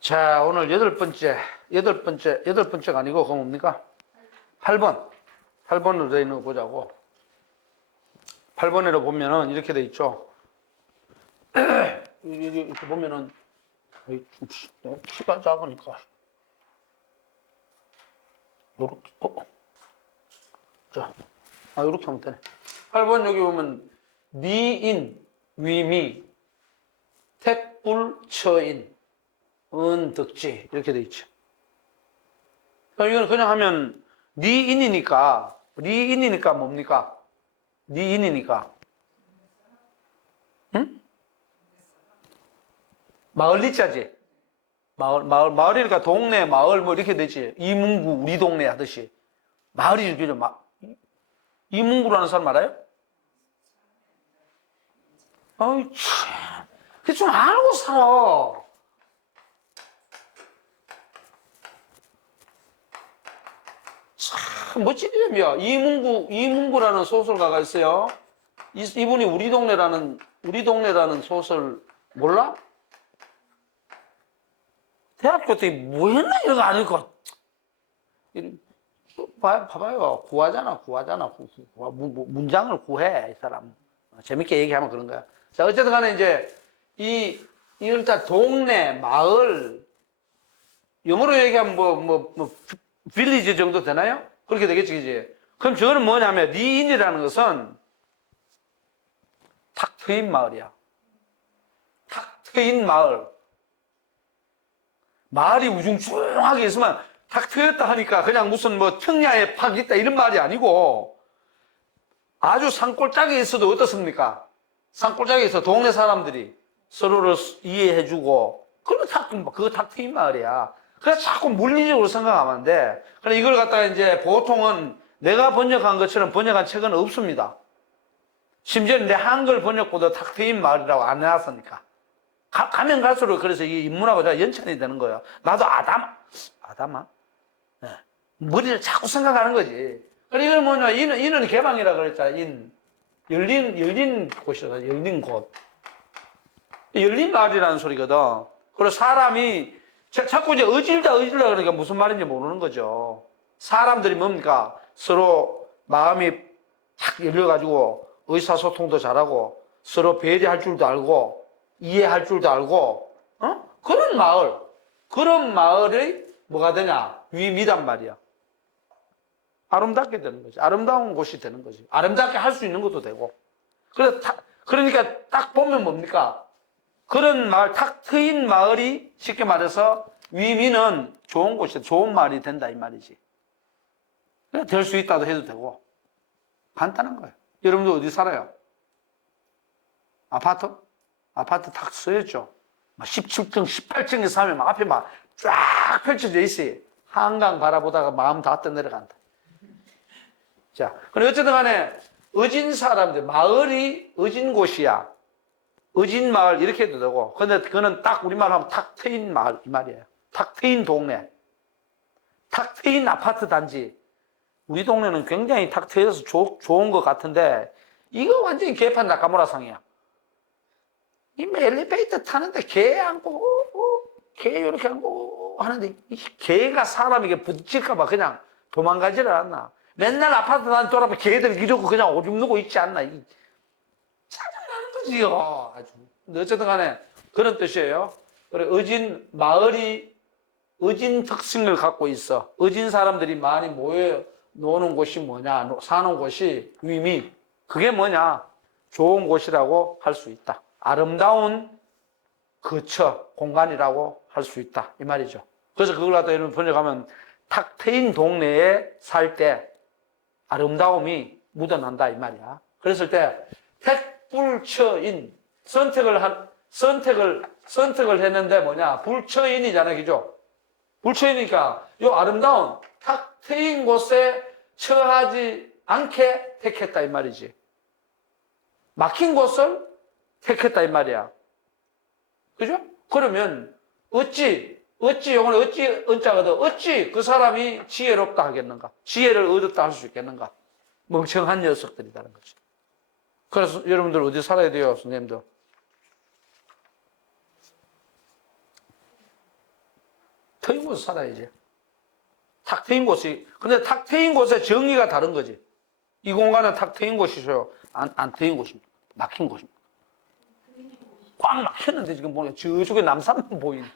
자, 오늘 여덟 번째가 아니고, 그거 뭡니까? 8번. 8번으로 되어 있는 거 보자고. 8번으로 보면은 이렇게 돼 있죠. 이렇게 보면은, 키가 작으니까. 요렇게, 자, 요렇게 하면 되네. 8번 여기 보면, 미인, 위미, 택불, 처인. 은덕지 이렇게 돼 있죠. 이건 그냥 하면 리인이니까 뭡니까? 리인이니까 응? 마을 리자지. 마을이니까 동네 마을 뭐 이렇게 되지. 이문구 우리 동네 하듯이 마을이 그죠. 이문구라는 사람 알아요? 어이 참, 그 좀 알고 살아. 참 멋진 이름이야. 이문구라는 소설가가 있어요. 이분이 우리 동네라는 소설 몰라? 대학교 때 뭐 했나 이런 거 안 읽고. 봐봐요. 구하잖아. 문장을 구해, 이 사람. 재밌게 얘기하면 그런 거야. 자, 어쨌든 간에 이제, 일단 동네, 마을, 영어로 얘기하면 빌리지 정도 되나요? 그렇게 되겠지, 그지? 그럼 저거는 뭐냐면, 리인이라는 것은 탁 트인 마을이야. 탁 트인 마을. 마을이 우중충하게 있으면 탁 트였다 하니까 그냥 무슨 청야에 팍 있다 이런 말이 아니고 아주 산골짜기에 있어도 어떻습니까? 산골짜기에 있어 동네 사람들이 서로를 이해해주고 그거 탁 트인 마을이야. 그래서 자꾸 물리적으로 생각하면 안 돼. 그래 이걸 갖다가 이제 보통은 내가 번역한 것처럼 번역한 책은 없습니다. 심지어 내 한글 번역보다 탁 트인 마을이라고 안 해놨으니까. 가면 갈수록 그래서 이 인문하고 연관이 되는 거예요. 나도 아담아? 네. 머리를 자꾸 생각하는 거지. 그래 이건 뭐냐, 인은 개방이라 그랬잖아. 열린 곳이다. 열린 곳. 열린 마을이라는 소리거든. 그리고 사람이 자꾸 이제 어질다 그러니까 무슨 말인지 모르는 거죠. 사람들이 뭡니까? 서로 마음이 탁 열려가지고 의사소통도 잘하고 서로 배려할 줄도 알고 이해할 줄도 알고 그런 마을이 뭐가 되냐? 위미단 말이야. 아름답게 되는 거지. 아름다운 곳이 되는 거지. 아름답게 할 수 있는 것도 되고. 그러니까 딱 보면 뭡니까? 그런 마을, 탁 트인 마을이 쉽게 말해서 위미는 좋은 곳이다. 좋은 마을이 된다 이 말이지. 될 수 있다도 해도 되고. 간단한 거예요. 여러분도 어디 살아요? 아파트 탁 쓰였죠. 17층, 18층에 살면 앞에 쫙 펼쳐져 있어요. 한강 바라보다가 마음 다 떠내려간다. 자, 그럼 어쨌든 간에 어진 사람들, 마을이 어진 곳이야. 어진 마을 이렇게 해도 되고. 근데 그거는 딱 우리말로 하면 탁 트인 마을 이 말이에요. 탁 트인 동네. 탁 트인 아파트 단지. 우리 동네는 굉장히 탁 트여서 좋은 것 같은데 이거 완전히 개판 나카무라상이야. 이 엘리베이터 타는데 개 안고, 개 이렇게 안고 하는데, 이 개가 사람에게 부딪힐까봐 그냥 도망가지를 않나. 맨날 아파트 난 돌아보면 개들 이러고 그냥 오줌 누고 있지 않나. 짜증나는 거지요. 아주. 근데 어쨌든 간에 그런 뜻이에요. 그래, 마을이 어진 특성을 갖고 있어. 어진 사람들이 많이 모여 노는 곳이 뭐냐, 사는 곳이 위미. 그게 뭐냐? 좋은 곳이라고 할 수 있다. 아름다운 거처, 공간이라고 할 수 있다. 이 말이죠. 그래서 그걸 갖다 여러분 번역하면 탁 트인 동네에 살 때 아름다움이 묻어난다. 이 말이야. 그랬을 때 택불처인 선택을 했는데 뭐냐? 불처인이잖아. 그죠? 불처이니까 요 아름다운 탁 트인 곳에 처하지 않게 택했다. 이 말이지. 막힌 곳을 택했다. 이 말이야. 그죠? 그러면 요거는 어찌 은자거든. 어찌 그 사람이 지혜롭다 하겠는가? 지혜를 얻었다 할 수 있겠는가? 멍청한 녀석들이라는 거지. 그래서 여러분들 어디 살아야 돼요, 선생님들? 트인 곳에 살아야지. 탁 트인 곳이. 근데 탁 트인 곳의 정의가 다른 거지. 이 공간은 탁 트인 곳이죠. 안 트인 곳입니다. 막힌 곳입니다. 꽉 막혔는데 지금 보면 저쪽에 남산만 보이네.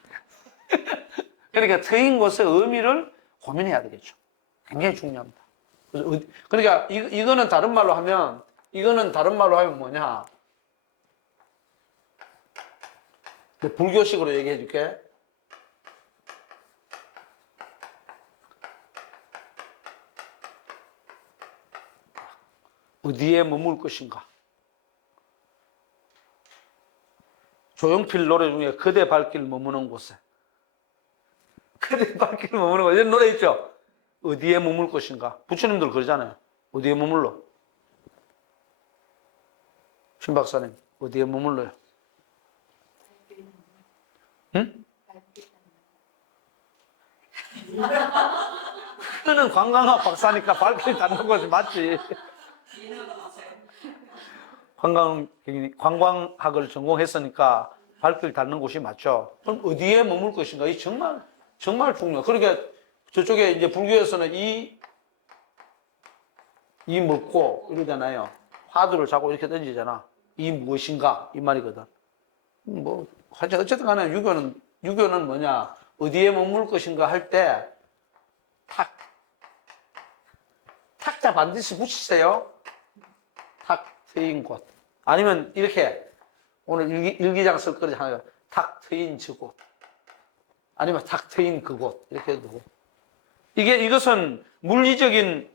그러니까 트인 곳의 의미를 고민해야 되겠죠. 굉장히 중요합니다. 그러니까 이거는 다른 말로 하면 뭐냐? 불교식으로 얘기해 줄게. 어디에 머물 것인가? 조용필 노래 중에 그대 발길 머무는 곳에. 그대 발길 머무는 곳에. 이런 노래 있죠? 어디에 머물 것인가? 부처님들 그러잖아요. 어디에 머물러? 신 박사님, 어디에 머물러요? 응? 그는 관광학 박사니까 발길 닿는 곳이 맞지. 관광학을 전공했으니까 발길 닿는 곳이 맞죠. 그럼 어디에 머물 것인가? 이 정말 중요해요. 그러니까 저쪽에 이제 불교에서는 이 먹고 이러잖아요. 화두를 자꾸 이렇게 던지잖아. 이 무엇인가? 이 말이거든. 뭐, 어쨌든 간에 유교는 뭐냐? 어디에 머물 것인가 할 때, 탁자 반드시 붙이세요. 탁 트인 곳. 아니면 이렇게, 오늘 일기장 쓸 거리 하나, 탁 트인 저곳. 아니면 탁 트인 그곳. 이렇게 해도 되고. 이것은 물리적인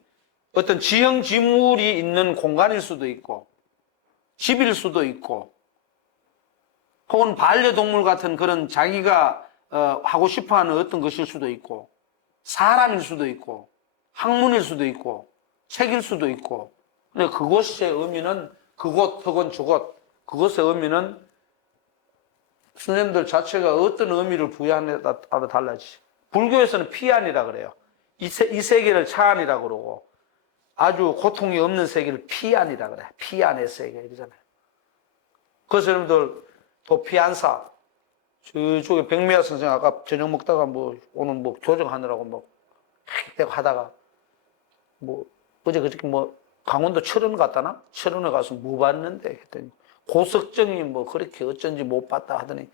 어떤 지형지물이 있는 공간일 수도 있고, 집일 수도 있고, 혹은 반려동물 같은 그런 자기가 하고 싶어하는 어떤 것일 수도 있고, 사람일 수도 있고, 학문일 수도 있고, 책일 수도 있고. 근데 그곳의 의미는 그곳 혹은 저곳, 그것의 의미는 선생님들 자체가 어떤 의미를 부여하느냐에 따라 달라지지. 불교에서는 피안이라 그래요. 이 세계를 차안이라 그러고, 아주 고통이 없는 세계를 피안이라 그래. 피안의 세계 이러잖아요. 그래서 여러분들 도피안사 저쪽에 백미아 선생 아까 저녁 먹다가 오늘 조정하느라고 하다가 어제 그저께 강원도 철원 갔다나? 철원에 가서 뭐 봤는데 했더니 고석정이 그렇게 어쩐지 못 봤다 하더니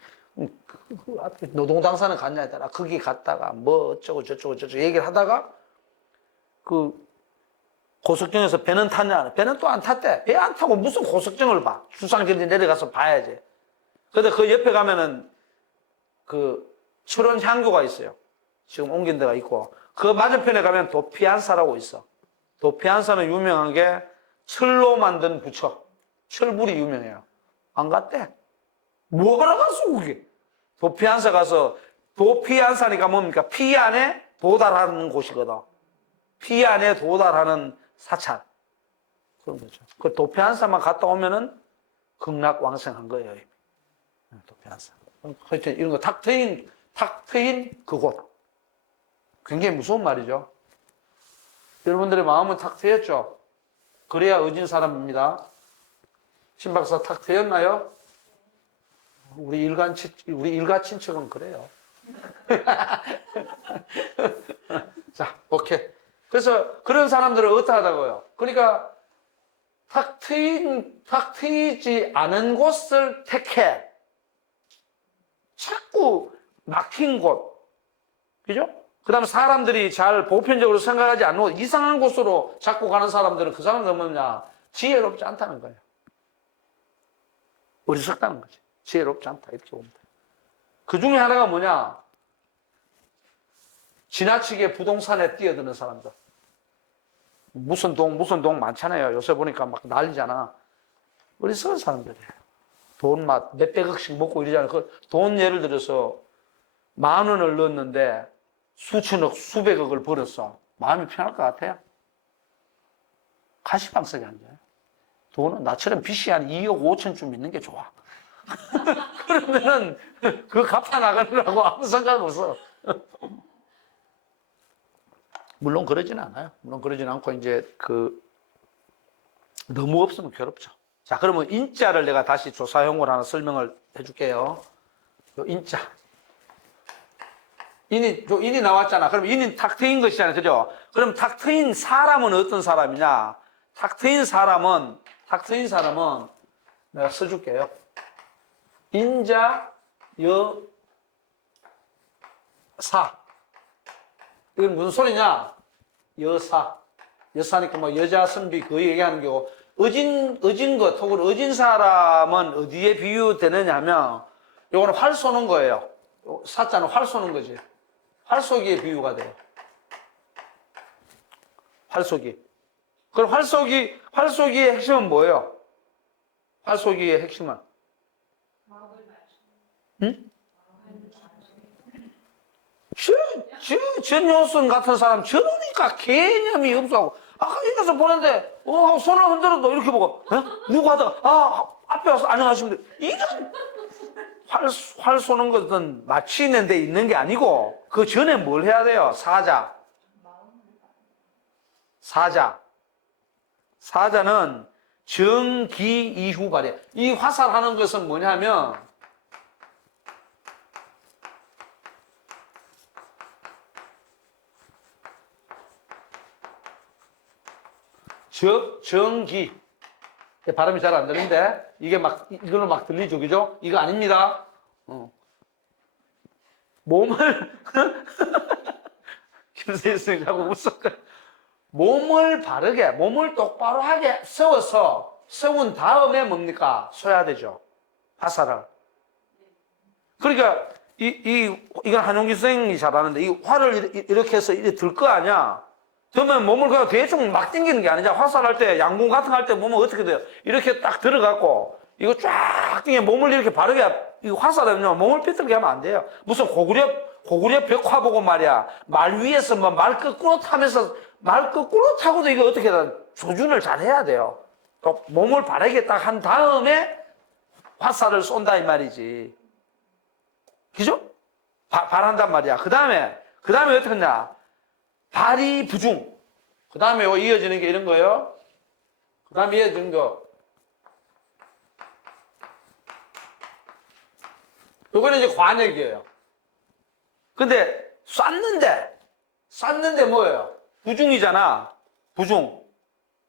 앞에 노동당사는 갔냐 했더라. 거기 갔다가 어쩌고 저쩌고 얘기를 하다가 고석정에서 배는 탔냐? 배는 또 안 탔대. 배 안 타고 무슨 고석정을 봐. 수상전지 내려가서 봐야지. 근데 그 옆에 가면은 철원 향교가 있어요. 지금 옮긴 데가 있고. 그 맞은편에 가면 도피안사라고 있어. 도피안사는 유명한 게 철로 만든 부처. 철불이 유명해요. 안 갔대. 뭐하러 갔어, 그게? 도피안사 가서, 도피안사니까 뭡니까? 피 안에 도달하는 곳이거든. 피 안에 도달하는 사찰. 그런 거죠. 그 도피안사만 갔다 오면은 극락왕생한 거예요. 도피안사. 하여튼 이런 거 탁 트인 그곳. 굉장히 무서운 말이죠. 여러분들의 마음은 탁 트였죠? 그래야 의진 사람입니다. 신박사 탁 트였나요? 우리 일가 친척은 그래요. 자, 오케이. 그래서 그런 사람들은 어떠하다고요? 그러니까 탁 트이지 않은 곳을 택해. 자꾸 막힌 곳. 그죠? 그 다음에 사람들이 잘 보편적으로 생각하지 않는 곳, 이상한 곳으로 자꾸 가는 사람들은 그 사람들은 뭐냐? 지혜롭지 않다는 거예요. 어리석다는 거지. 지혜롭지 않다. 이렇게 봅니다. 그 중에 하나가 뭐냐? 지나치게 부동산에 뛰어드는 사람들. 무슨 동 많잖아요. 요새 보니까 막 난리잖아. 어리석은 사람들이에요. 돈 막 몇백억씩 먹고 이러잖아요. 그 돈 예를 들어서 10,000원을 넣었는데 수천억, 수백억을 벌었어. 마음이 편할 것 같아요? 가시방석에 앉아요. 돈은 나처럼 빚이 한 2억 5천쯤 있는 게 좋아. 그러면은 그거 갚아 나가느라고 아무 생각 없어. 물론 그러진 않아요. 물론 그러진 않고 이제 너무 없으면 괴롭죠. 자, 그러면 인자를 내가 다시 조사용어로 하나 설명을 해줄게요. 요 인자. 인이 나왔잖아. 그럼 인이 탁 트인 것이잖아요. 그죠? 그럼 탁 트인 사람은 어떤 사람이냐? 탁 트인 사람은 내가 써줄게요. 인자, 여사. 이건 무슨 소리냐? 여사. 여사니까 뭐 여자 선비 그 얘기하는 거고, 어진 것, 혹은 어진 사람은 어디에 비유되느냐 하면, 요거는 활 쏘는 거예요. 사자는 활 쏘는 거지. 활 쏘기에 비유가 돼요. 활 쏘기. 그럼 활 쏘기의 핵심은 뭐예요? 활 쏘기의 핵심은? 응? 전효순 같은 사람 저러니까 개념이 없어. 아까 여기서 보는데 손을 흔들어도 이렇게 보고 누구 하다가 앞에 와서 안녕하십니까. 이런 활 쏘는 것은 마치는 데 있는 게 아니고 그 전에 뭘 해야 돼요? 사자는 정기 이후 발휘. 이 화살하는 것은 뭐냐면 정기. 발음이 잘 안 되는데, 이게 이걸로 막 들리죠, 그죠? 이거 아닙니다. 몸을, 김세희 선생님 자꾸 웃었거요. 몸을 똑바로 하게 세운 다음에 뭡니까? 쏘야 되죠. 화살을. 그러니까, 이건 한용기 선생님이 잘하는데, 이 활을 이렇게 해서 이렇게 들 거 아니야? 그러면 몸을 그냥 대충 막 당기는 게 아니잖아. 화살할 때, 양궁 같은 거 할 때 몸은 어떻게 돼요? 이렇게 딱 들어갖고, 이거 쫙 당겨 몸을 이렇게 바르게, 이거 화살하면 몸을 삐뚤게 하면 안 돼요. 무슨 고구려 벽화 보고 말이야. 말 위에서 뭐 말 거꾸로 타면서, 말 거꾸로 타고도 이거 어떻게 다 조준을 잘 해야 돼요. 또 몸을 바르게 딱 한 다음에 화살을 쏜다 이 말이지. 그죠? 발한단 말이야. 그 다음에 어떻게 하냐? 발이 부중. 그 다음에 이어지는 게 이런 거예요. 그 다음에 이어지는 거. 요거는 이제 관역이에요. 근데 쐈는데 뭐예요? 부중이잖아. 부중.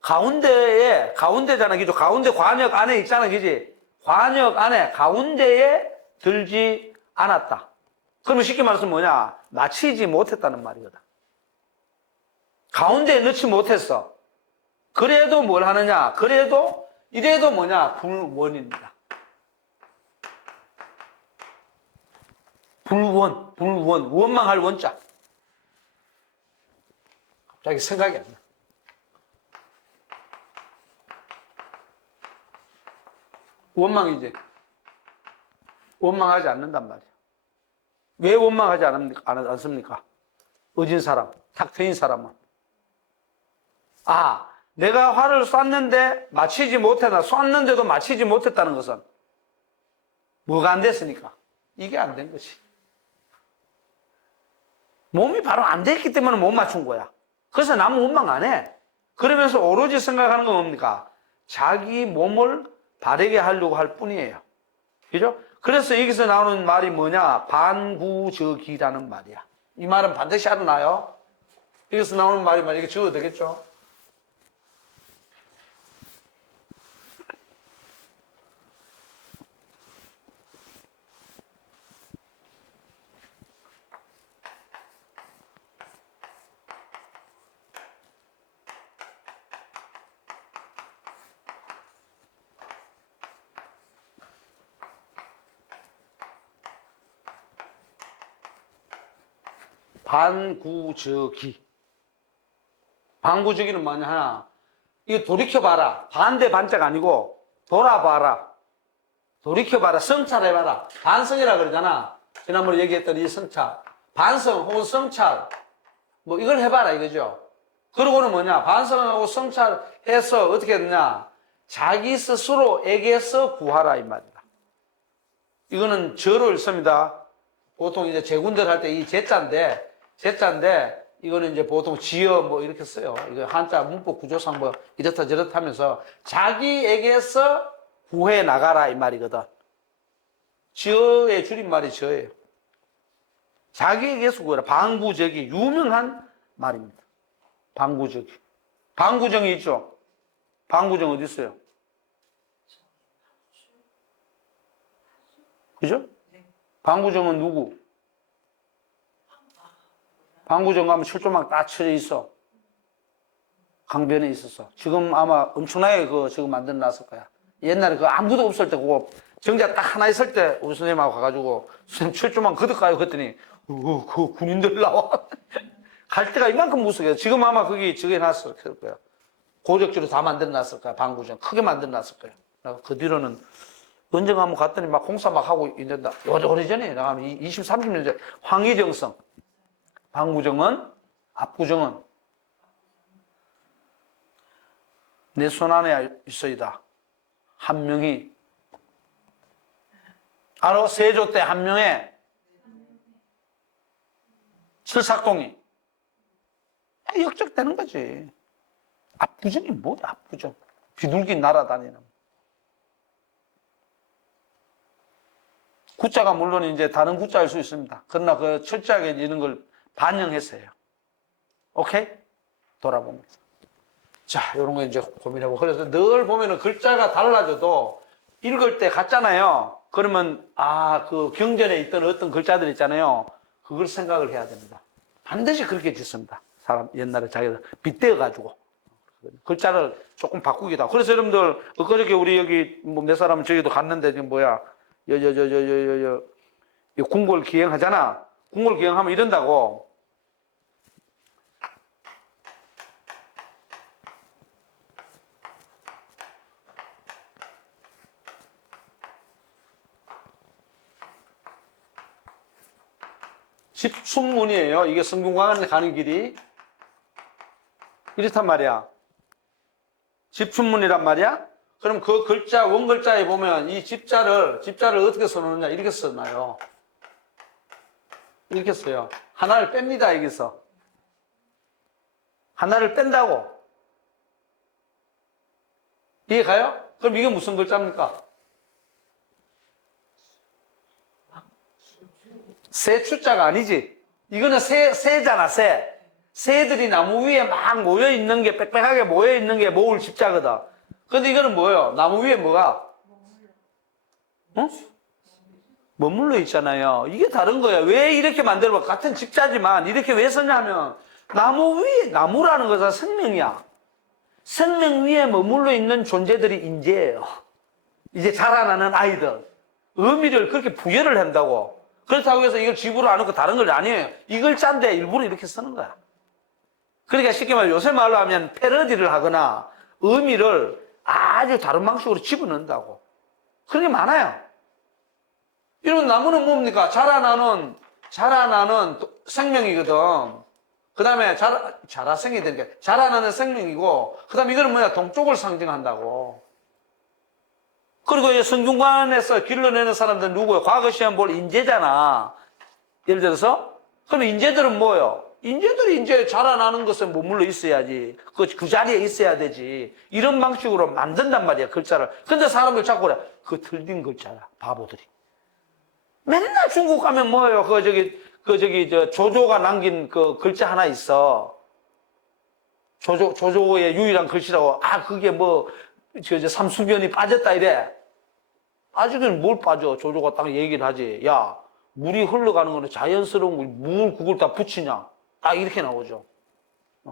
가운데잖아. 그죠? 가운데 관역 안에 있잖아. 그지? 관역 안에 가운데에 들지 않았다. 그러면 쉽게 말해서 뭐냐? 맞히지 못했다는 말이거든. 가운데에 넣지 못했어. 그래도 뭘 하느냐? 이래도 뭐냐? 불원입니다. 원망할 원자. 갑자기 생각이 안 나. 원망이지. 원망하지 않는단 말이야. 왜 원망하지 않습니까? 어진 사람, 탁 트인 사람은. 내가 활을 쐈는데도 맞히지 못했다는 것은 뭐가 안 됐으니까? 이게 안 된 것이. 몸이 바로 안 됐기 때문에 못 맞춘 거야. 그래서 남은 원망 안 해. 그러면서 오로지 생각하는 건 뭡니까? 자기 몸을 바르게 하려고 할 뿐이에요. 그죠? 그래서 여기서 나오는 말이 뭐냐? 반구적이라는 말이야. 이 말은 반드시 알아놔요. 여기서 나오는 말이 이렇게 적어도 되겠죠? 반구적이. 반구적이는 뭐냐 하나. 이거 돌이켜봐라. 반대 반자가 아니고 돌아봐라. 돌이켜봐라. 성찰해봐라. 반성이라 그러잖아. 지난번에 얘기했던 이 성찰. 반성 혹은 성찰. 뭐 이걸 해봐라 이거죠. 그러고는 뭐냐. 반성하고 성찰해서 어떻게 했느냐. 자기 스스로에게서 구하라 이 말이다. 이거는 저를 씁니다. 보통 이제 제군들 할 때 이 제자인데 이거는 이제 보통 지어 뭐 이렇게 써요. 이거 한자 문법 구조상 뭐 이렇다 저렇다 하면서 자기에게서 구해 나가라 이 말이거든. 지어의 줄임말이 저예요. 자기에게서 구해라. 방구적이 유명한 말입니다. 방구적이. 방구정이 있죠. 방구정 어디 있어요? 그죠? 방구정은 누구? 방구정 가면 철조망 딱 쳐져 있어. 강변에 있었어. 지금 아마 엄청나게 지금 만들어 놨을 거야. 옛날에 아무도 없을 때 그거 정자 딱 하나 있을 때 우리 선생님하고 가가지고 선생님 철조망 거듭가요 그랬더니 그 군인들 나와. 갈 데가 이만큼 무섭게. 지금 아마 거기 저기 놨을 거야. 고적지로 다 만들어 놨을 거야. 방구정 크게 만들어 놨을 거야. 그 뒤로는 언제 한번 갔더니 막 공사 막 하고 있는다. 오래전에 나가면 20, 30년 전에 황희정성. 방구정은 압구정은 내 손 안에 있어이다. 한 명이 알아? 세조 때 한 명에 칠삭동이 역적되는 거지. 압구정이 뭐야 압구정. 비둘기 날아다니는. 구자가 물론 이제 다른 구자일 수 있습니다. 그러나 그 철저하게 이런 걸 반영했어요. 오케이? 돌아보면서. 자, 이런 거 이제 고민해보고. 그래서 늘 보면은 글자가 달라져도 읽을 때 같잖아요. 그러면, 그 경전에 있던 어떤 글자들 있잖아요. 그걸 생각을 해야 됩니다. 반드시 그렇게 짓습니다. 사람, 옛날에 자기가 빗대어가지고. 글자를 조금 바꾸기도 하고. 그래서 여러분들, 엊그저께 우리 여기, 몇 사람은 저기도 갔는데, 지금 뭐야. 궁궐 기행하잖아. 궁궐 기행하면 이런다고. 집춘문이에요. 이게 성균관에 가는 길이. 이렇단 말이야. 집춘문이란 말이야? 그럼 그 글자, 원글자에 보면 이 집자를 어떻게 써놓느냐? 이렇게 써놔요. 이렇게 써요. 하나를 뺍니다, 여기서. 하나를 뺀다고. 이해 가요? 그럼 이게 무슨 글자입니까? 새추자가 아니지. 이거는 새잖아, 새. 새들이 나무 위에 막 모여있는 게, 빽빽하게 모여있는 게 모을 집자거든. 근데 이거는 뭐예요? 나무 위에 뭐가? 응? 머물러 있잖아요. 이게 다른 거야. 왜 이렇게 만들어? 같은 집자지만 이렇게 왜 썼냐면 나무 위에, 나무라는 것은 생명이야. 생명 위에 머물러 있는 존재들이 인재예요. 이제 자라나는 아이들. 의미를 그렇게 부여를 한다고. 그렇다고 해서 이걸 집으로 안 넣고 다른 걸 아니에요. 이 글자인데 일부러 이렇게 쓰는 거야. 그러니까 쉽게 말해 요새 말로 하면 패러디를 하거나 의미를 아주 다른 방식으로 집어넣는다고. 그런 게 많아요. 이런 나무는 뭡니까? 자라나는 생명이거든. 그 다음에 자라생이 되니까 자라나는 생명이고, 그 다음에 이거는 뭐야? 동쪽을 상징한다고. 그리고 이 성균관에서 길러내는 사람들은 누구예요? 과거 시험 볼 인재잖아. 예를 들어서, 그럼 인재들은 뭐예요? 인재들이 이제 자라나는 것에 머물러 있어야지. 그 자리에 있어야 되지. 이런 방식으로 만든단 말이야, 글자를. 근데 사람들 자꾸 그래. 그거 틀린 글자야, 바보들이. 맨날 중국 가면 뭐예요? 조조가 남긴 그 글자 하나 있어. 조조의 유일한 글씨라고. 그게 삼수변이 빠졌다 이래. 아직은 뭘 빠져? 조조가 딱 얘기를 하지. 야, 물이 흘러가는 거는 자연스러운 물 그걸 다 붙이냐? 딱 이렇게 나오죠.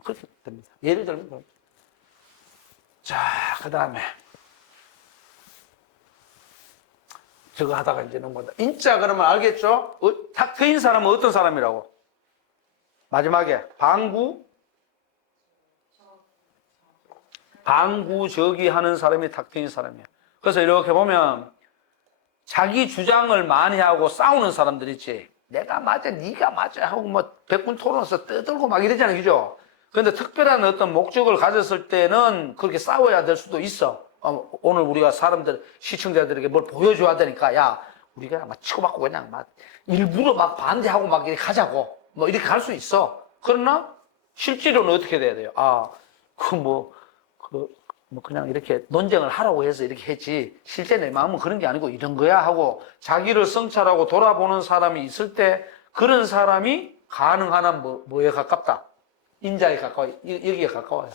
그렇게 됩니다. 예를 들면 그렇죠. 자, 그 다음에 저거 하다가 이제 넘어간다. 인자 그러면 알겠죠? 탁 트인 사람은 어떤 사람이라고? 마지막에 방구저기 하는 사람이 탁 트인 사람이에요. 그래서 이렇게 보면 자기 주장을 많이 하고 싸우는 사람들 있지. 내가 맞아, 네가 맞아 하고 뭐 백분 토론에서 떠들고 막 이러잖아요. 그죠? 근데 특별한 어떤 목적을 가졌을 때는 그렇게 싸워야 될 수도 있어. 오늘 우리가 사람들, 시청자들에게 뭘 보여줘야 되니까, 야, 우리가 막 치고받고 그냥 막 일부러 막 반대하고 막 이렇게 가자고. 뭐 이렇게 갈 수 있어. 그러나 실제로는 어떻게 돼야 돼요? 그냥 이렇게 논쟁을 하라고 해서 이렇게 했지. 실제 내 마음은 그런 게 아니고 이런 거야 하고 자기를 성찰하고 돌아보는 사람이 있을 때 그런 사람이 가능한 한 뭐에 가깝다? 인자에 가까워요. 여기에 가까워요.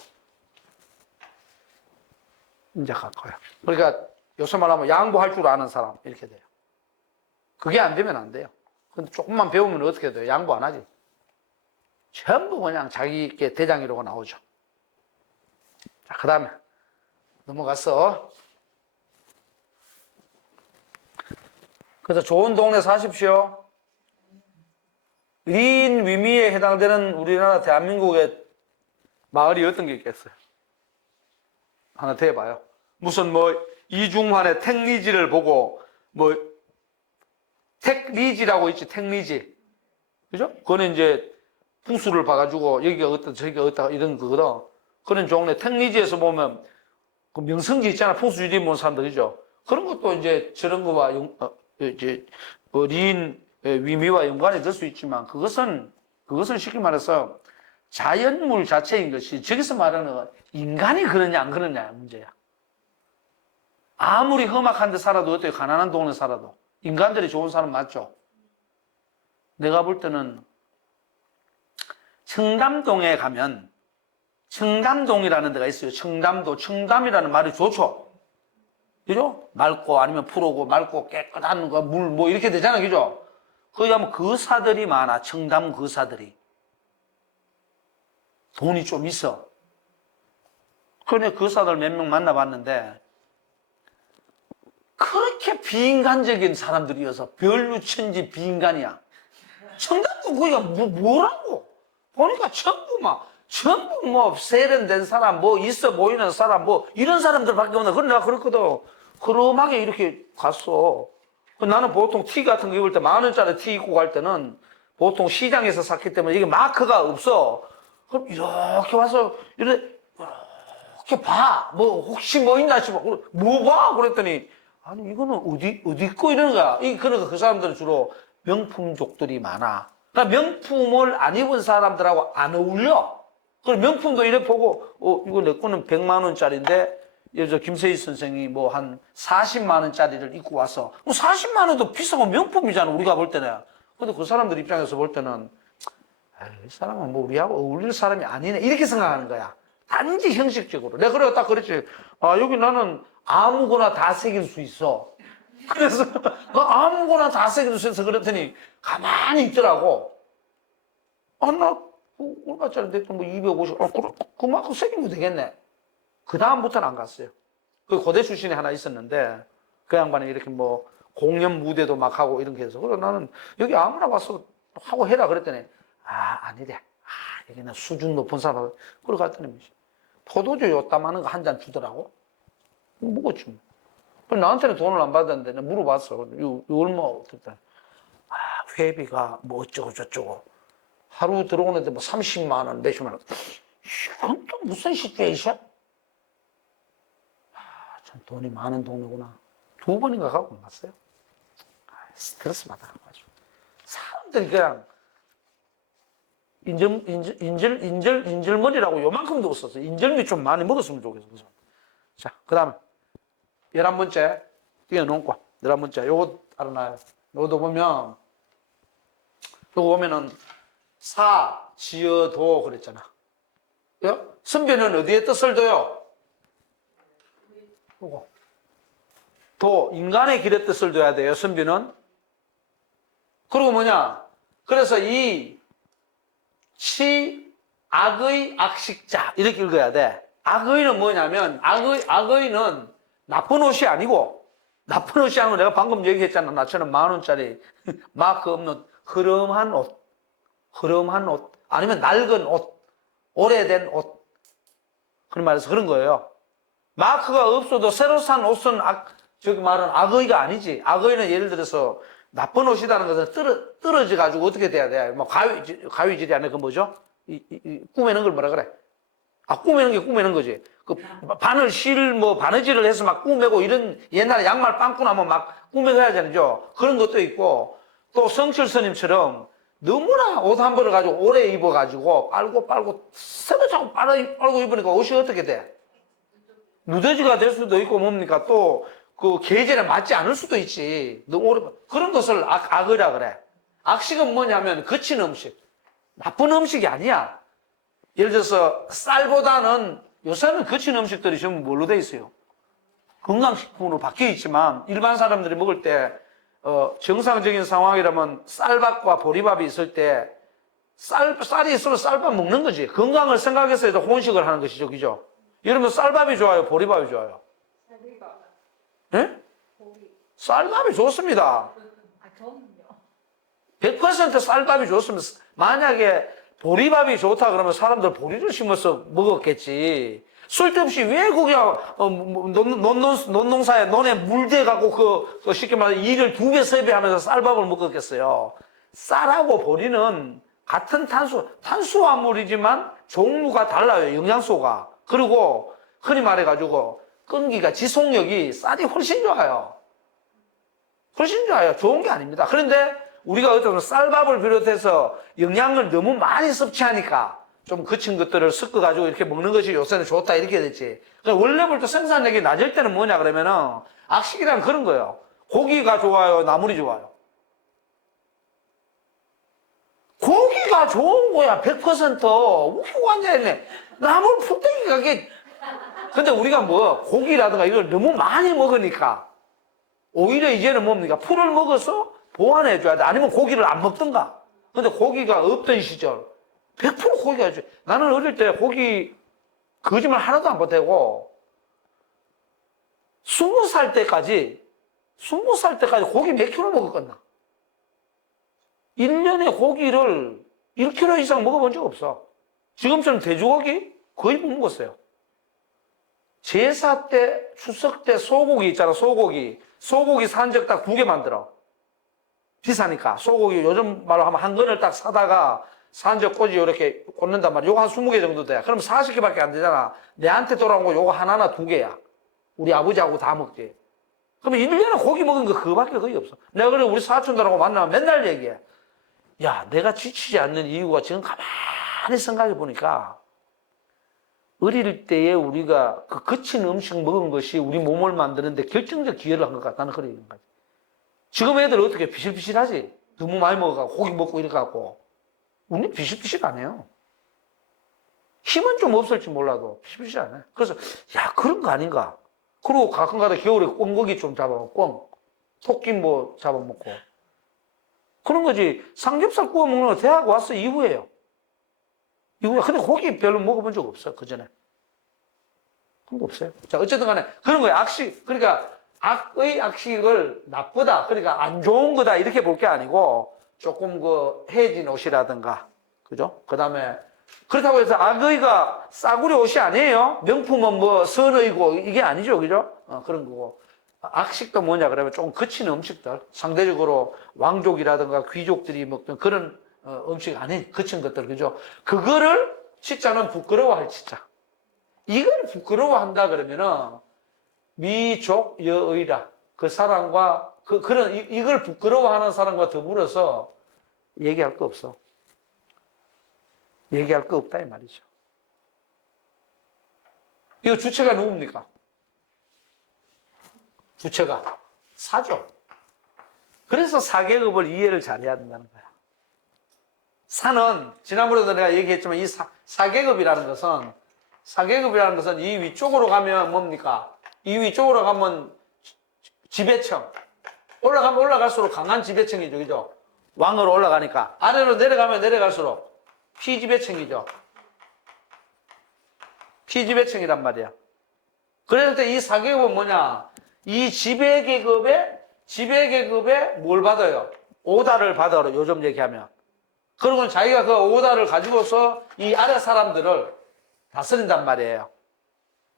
인자 가까워요. 그러니까 요새 말하면 양보할 줄 아는 사람 이렇게 돼요. 그게 안 되면 안 돼요. 근데 조금만 배우면 어떻게 돼요? 양보 안 하지. 전부 그냥 자기께 대장이라고 나오죠. 자, 그 다음에 넘어갔어. 그래서 좋은 동네 사십시오. 리인 위미에 해당되는 우리나라 대한민국의 마을이 어떤 게 있겠어요? 하나 대봐요. 무슨 이중환의 택리지를 보고 택리지라고 있지, 택리지. 그죠? 그거는 이제 부수를 봐가지고 여기가 어떠 저기가 어떠 이런 거거든. 그런 종래 택리지에서 보면 그 명성지 있잖아. 풍수지리 본 사람들이죠. 그런 것도 이제 저런 거와 리인 위미와 연관이 될 수 있지만 그것은 쉽게 말해서 자연물 자체인 것이 저기서 말하는 인간이 그러냐 안 그러냐의 문제야. 아무리 험악한 데 살아도 어때요? 가난한 동네 살아도 인간들이 좋은 사람 맞죠? 내가 볼 때는 청담동에 가면 청담동이라는 데가 있어요. 청담도. 청담이라는 말이 좋죠? 그죠? 맑고 아니면 푸르고 맑고 깨끗한 거, 물 이렇게 되잖아요. 그죠? 거기 가면 거사들이 많아. 청담 거사들이. 돈이 좀 있어. 그런데 거사들 몇 명 만나봤는데 그렇게 비인간적인 사람들이어서 별루천지 비인간이야. 청담도 거기가 뭐라고? 보니까 전부 세련된 사람, 있어 보이는 사람, 이런 사람들밖에 없나. 그래, 내가 그랬거든. 흐름하게 이렇게 갔어. 나는 보통 티 같은 거 입을 때 10,000원짜리 티 입고 갈 때는 보통 시장에서 샀기 때문에 이게 마크가 없어. 그럼 이렇게 와서, 이렇게 봐. 혹시 있나 싶어. 뭐 봐? 그랬더니, 아니, 이거는 어디 거 이러는 거야. 그러니까 그 사람들은 주로 명품족들이 많아. 그러니까 명품을 안 입은 사람들하고 안 어울려. 그럼 명품도 이래 보고, 이거 내 거는 100만 원짜리인데, 예저 김세희 선생이 한 40만 원짜리를 입고 와서, 40만 원도 비싸고 명품이잖아, 우리가 볼 때는. 근데 그 사람들 입장에서 볼 때는, 이 사람은 우리하고 어울릴 사람이 아니네. 이렇게 생각하는 거야. 단지 형식적으로. 내가 그래 딱 그랬지. 여기 나는 아무거나 다 새길 수 있어. 그래서 아무거나 다 새길 수 있어. 그랬더니 가만히 있더라고. 나 얼마짜리 됐든 250. 그만큼 새기면 되겠네. 그 다음부터는 안 갔어요. 그 고대 출신이 하나 있었는데 그 양반이 이렇게 공연 무대도 막 하고 이런 게 해서 그래 나는 여기 아무나 와서 하고 해라 그랬더니 아니래. 여기는 수준 높은 사람. 그래 갔더니 포도주 요따마는 거 한 잔 주더라고. 먹었지. 나한테는 돈을 안 받았는데 내가 물어봤어. 이거 얼마? 그랬더니 회비가 어쩌고 저쩌고. 하루 들어오는데 30만 원, 몇십만 원. 이건 또 무슨 시츄에이션? 참 돈이 많은 동네구나. 2번인가 가고 갔어요. 스트레스 받아가지고. 사람들이 그냥 인절머리라고 요만큼도 없었어. 인절미 좀 많이 먹었으면 좋겠어. 자, 그 다음에 11번째 띄워놓고 11번째 요거 알아놔요. 요것도 보면 요거 보면은 사, 지어, 도 그랬잖아. 선비는 어디에 뜻을 둬요? 요거. 도, 인간의 길에 뜻을 둬야 돼요, 선비는. 그리고 그래서 악의 악식자 이렇게 읽어야 돼. 악의는 뭐냐면 악의는 나쁜 옷이 아니고 내가 방금 얘기했잖아. 나처럼 10,000원짜리 마크 없는 흐름한 옷 아니면 낡은 옷, 오래된 옷. 그런 말해서 그런 거예요. 마크가 없어도 새로 산 옷은 저기 말은 악의가 아니지. 악의는 예를 들어서 나쁜 옷이라는 것은 떨어져가지고 어떻게 돼야 돼? 뭐 가위질이 아니라 그 뭐죠? 꾸미는 걸 뭐라 그래? 꾸미는 게 꾸미는 거지. 그 바느질을 해서 막 꾸미고 이런 옛날에 양말 빵꾸 나면 막 꾸미고 해야 되죠. 그런 것도 있고 또 성철 스님처럼 너무나 옷 한 벌을 가지고 오래 입어가지고 빨고 새로 자꾸 빨고 입으니까 옷이 어떻게 돼? 누더지가 될 수도 있고 뭡니까? 또 그 계절에 맞지 않을 수도 있지. 너무 오래 그런 것을 악의라 그래. 악식은 뭐냐면 거친 음식, 나쁜 음식이 아니야. 예를 들어서 쌀보다는 요새는 거친 음식들이 전부 뭘로 돼 있어요? 건강식품으로 바뀌어 있지만 일반 사람들이 먹을 때 정상적인 상황이라면 쌀밥과 보리밥이 있을 때 쌀이 있으면 쌀밥 먹는 거지. 건강을 생각해서 해서 혼식을 하는 것이죠. 그죠? 여러분 쌀밥이 좋아요? 보리밥이 좋아요? 네? 쌀밥이 좋습니다. 100% 쌀밥이 좋습니다. 만약에 보리밥이 좋다 그러면 사람들 보리를 심어서 먹었겠지. 쓸데없이 왜 그게 논농사에 논에 물대갖고 쉽게 말해 일을 2배, 3배 하면서 쌀밥을 먹었겠어요. 쌀하고 보리는 같은 탄수화물이지만 종류가 달라요. 영양소가. 그리고 흔히 말해가지고 끈기가 지속력이 쌀이 훨씬 좋아요. 훨씬 좋아요. 좋은 게 아닙니다. 그런데 우리가 어떤 쌀밥을 비롯해서 영양을 너무 많이 섭취하니까 좀 거친 것들을 섞어가지고 이렇게 먹는 것이 요새는 좋다 이렇게 됐지. 원래부터 생산력이 낮을 때는 뭐냐 그러면은 악식이란 그런 거예요. 고기가 좋아요? 나물이 좋아요? 고기가 좋은 거야. 100% 웃기고 앉아있네. 나물 푹대기가 그게 근데 우리가 고기라든가 이걸 너무 많이 먹으니까 오히려 이제는 뭡니까? 풀을 먹어서 보완해줘야 돼. 아니면 고기를 안 먹든가. 근데 고기가 없던 시절 100% 고기가 있죠. 나는 어릴 때 고기 거짓말 하나도 안 보태고 20살 때까지 고기 몇 킬로 먹었겠나? 1년에 고기를 1kg 이상 먹어본 적 없어. 지금처럼 돼지고기 거의 못 먹었어요. 제사 때, 추석 때 소고기 있잖아, 소고기 산적 딱 2개 만들어. 비싸니까. 소고기 요즘 말로 하면 한 근을 딱 사다가 산적 꼬지 이렇게 꽂는단 말이야. 요거 한 20개 정도 돼. 그럼 40개밖에 안 되잖아. 내한테 돌아온 거 요거 하나나 2개야. 우리 아버지하고 다 먹지. 그러면 1년에 고기 먹은 거 그거밖에 거의 없어. 내가 그래 우리 사촌들하고 만나면 맨날 얘기해. 야, 내가 지치지 않는 이유가 지금 가만히 생각해 보니까 어릴 때에 우리가 그 거친 음식 먹은 것이 우리 몸을 만드는데 결정적 기여를 한 것 같다는 그런 얘기인 거지. 지금 애들 어떻게 비실비실하지? 너무 많이 먹어가고 고기 먹고 이렇게 갖고. 우리는 비실비실 안 해요. 힘은 좀 없을지 몰라도 비실비실 안 해. 그래서 야 그런 거 아닌가. 그리고 가끔가다 겨울에 꿩고기 좀 잡아먹고 토끼 잡아먹고 그런 거지. 삼겹살 구워 먹는 거 대학 와서 이후에요. 근데 고기 별로 먹어본 적 없어요, 그 전에. 그런 거 없어요. 자, 어쨌든 간에 그런 거예요. 악식. 그러니까 악의 악식을 나쁘다. 그러니까 안 좋은 거다. 이렇게 볼 게 아니고 조금 해진 옷이라든가. 그죠? 그 다음에 그렇다고 해서 악의가 싸구려 옷이 아니에요. 명품은 선의고 이게 아니죠. 그죠? 그런 거고. 악식도 뭐냐 그러면 조금 거친 음식들. 상대적으로 왕족이라든가 귀족들이 먹던 그런 음식 아닌 거친 것들, 그죠? 그거를 치자는 부끄러워할 치자. 이걸 부끄러워한다 그러면은 미족여의라. 그 사람과 이걸 부끄러워하는 사람과 더불어서 얘기할 거 없어. 얘기할 거 없다 이 말이죠. 이거 주체가 누굽니까? 주체가 사죠. 그래서 사계급을 이해를 잘해야 된다는 거야. 사는 지난번에도 내가 얘기했지만 이 사계급이라는 것은 이 위쪽으로 가면 뭡니까? 이 위쪽으로 가면 지배청. 올라가면 올라갈수록 강한 지배청이죠. 그죠? 왕으로 올라가니까. 아래로 내려가면 내려갈수록 피지배청이죠. 피지배청이란 말이야. 그럴 때 이 사계급은 뭐냐? 이 지배계급에 뭘 받아요? 오다를 받아요. 요즘 얘기하면. 그러고 자기가 그 오다를 가지고서 이 아래 사람들을 다스린단 말이에요.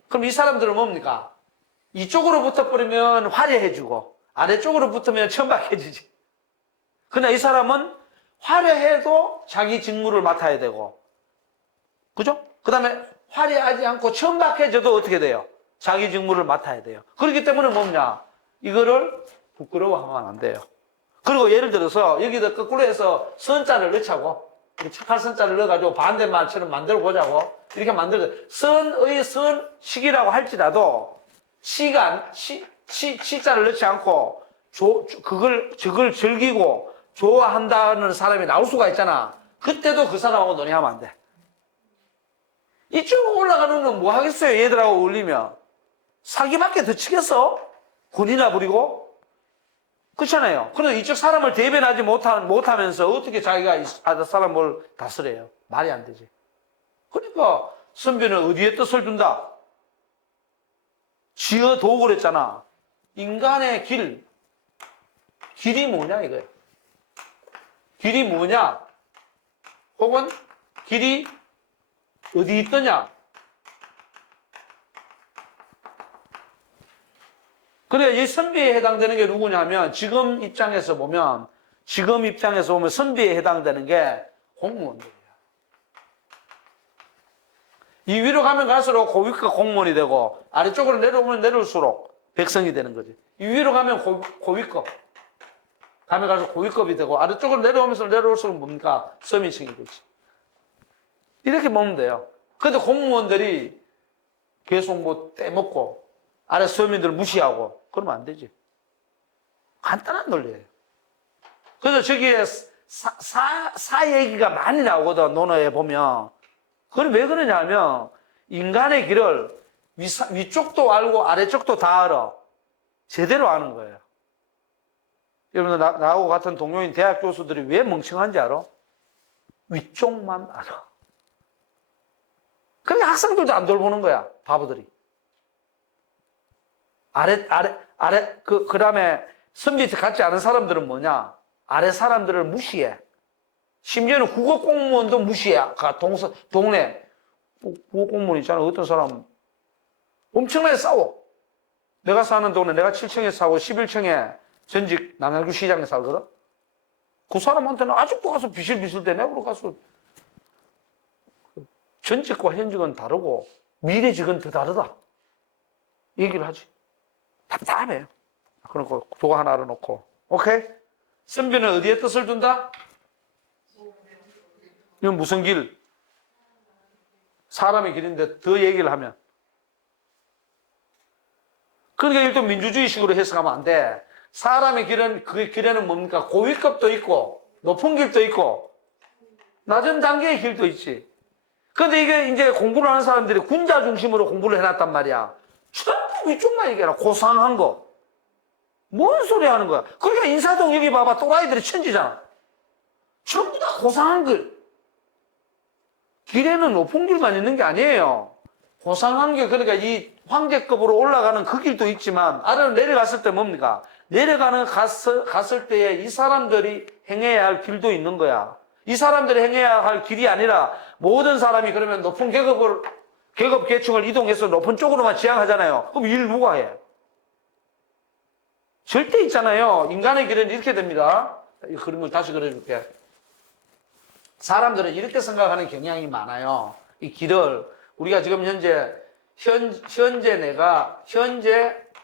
그럼 이 사람들은 뭡니까? 이쪽으로 붙어버리면 화려해지고 아래쪽으로 붙으면 천박해지지. 그러나 이 사람은 화려해도 자기 직무를 맡아야 되고, 그죠? 그 다음에 화려하지 않고 천박해져도 어떻게 돼요? 자기 직무를 맡아야 돼요. 그렇기 때문에 뭐냐? 이거를 부끄러워하면 안 돼요. 그리고 예를 들어서 여기다 거꾸로 해서 선자를 넣자고, 착할 선자를 넣어가지고 반대말처럼 만들어 보자고, 이렇게 선의 선식이라고 할지라도 시자를 넣지 않고 그걸 즐기고 좋아한다는 사람이 나올 수가 있잖아. 그때도 그 사람하고 논의하면 안 돼. 이쪽으로 올라가는 건 뭐 하겠어요? 얘들하고 어울리면 사기밖에 더 치겠어? 군이나 부리고? 그렇잖아요. 그런데 이쪽 사람을 대변하지 못하면서 어떻게 자기가 사람을 다스려요? 말이 안 되지. 그러니까 선비는 어디에 뜻을 둔다? 지어도 그랬잖아. 인간의 길이 뭐냐 이거예요. 길이 뭐냐? 혹은 길이 어디 있더냐? 그래, 이 선비에 해당되는 게 누구냐면, 지금 입장에서 보면 선비에 해당되는 게 공무원들이에요. 이 위로 가면 갈수록 고위급 공무원이 되고, 아래쪽으로 내려오면 내려올수록 백성이 되는 거지. 이 위로 가면 고위급. 가면 갈수록 고위급이 되고, 아래쪽으로 내려오면서 내려올수록 뭡니까? 서민층이 되지. 이렇게 보면 돼요. 근데 공무원들이 계속 뭐 떼먹고, 아래 서민들 무시하고, 그러면 안 되지. 간단한 논리예요. 그래서 저기에 사 얘기가 많이 나오거든, 논어에 보면. 그건 왜 그러냐면, 인간의 길을 위쪽도 알고 아래쪽도 다 알아. 제대로 아는 거예요. 여러분들, 나하고 같은 동료인 대학 교수들이 왜 멍청한지 알아? 위쪽만 알아. 그러니까 학생들도 안 돌보는 거야, 바보들이. 그 다음에 선비 같지 않은 사람들은 뭐냐? 아래 사람들을 무시해. 심지어는 국어 공무원도 무시해. 동네. 국어 공무원 있잖아. 어떤 사람 엄청나게 싸워. 내가 사는 동네, 내가 7층에 사고 11층에 전직 남양주 시장에 살거든? 그 사람한테는 아직도 가서 비실비실 대네. 그러 가서 전직과 현직은 다르고 미래직은 더 다르다. 얘기를 하지. 답답해요. 그러니까 도가 하나 알아놓고. 오케이? 선비는 어디에 뜻을 둔다? 이건 무슨 길? 사람의 길인데 더 얘기를 하면. 그러니까 일단 민주주의식으로 해석하면 안 돼. 사람의 길은, 그 길에는 뭡니까? 고위급도 있고, 높은 길도 있고, 낮은 단계의 길도 있지. 근데 이게 이제 공부를 하는 사람들이 군자 중심으로 공부를 해놨단 말이야. 전부 위쪽만 얘기해라. 고상한 거. 뭔 소리 하는 거야? 그러니까 인사동 여기 봐봐. 또라이들이 천지잖아. 전부 다 고상한 길. 길에는 높은 길만 있는 게 아니에요. 고상한 길, 그러니까 이 황제급으로 올라가는 그 길도 있지만, 아래로 내려갔을 때 뭡니까? 갔을 때에 이 사람들이 행해야 할 길도 있는 거야. 이 사람들이 행해야 할 길이 아니라 모든 사람이 그러면 높은 계급 계층을 이동해서 높은 쪽으로만 지향하잖아요. 그럼 일 누가 해? 절대 있잖아요. 인간의 길은 이렇게 됩니다. 이 그림을 다시 그려줄게. 사람들은 이렇게 생각하는 경향이 많아요. 이 길을 우리가 지금 현재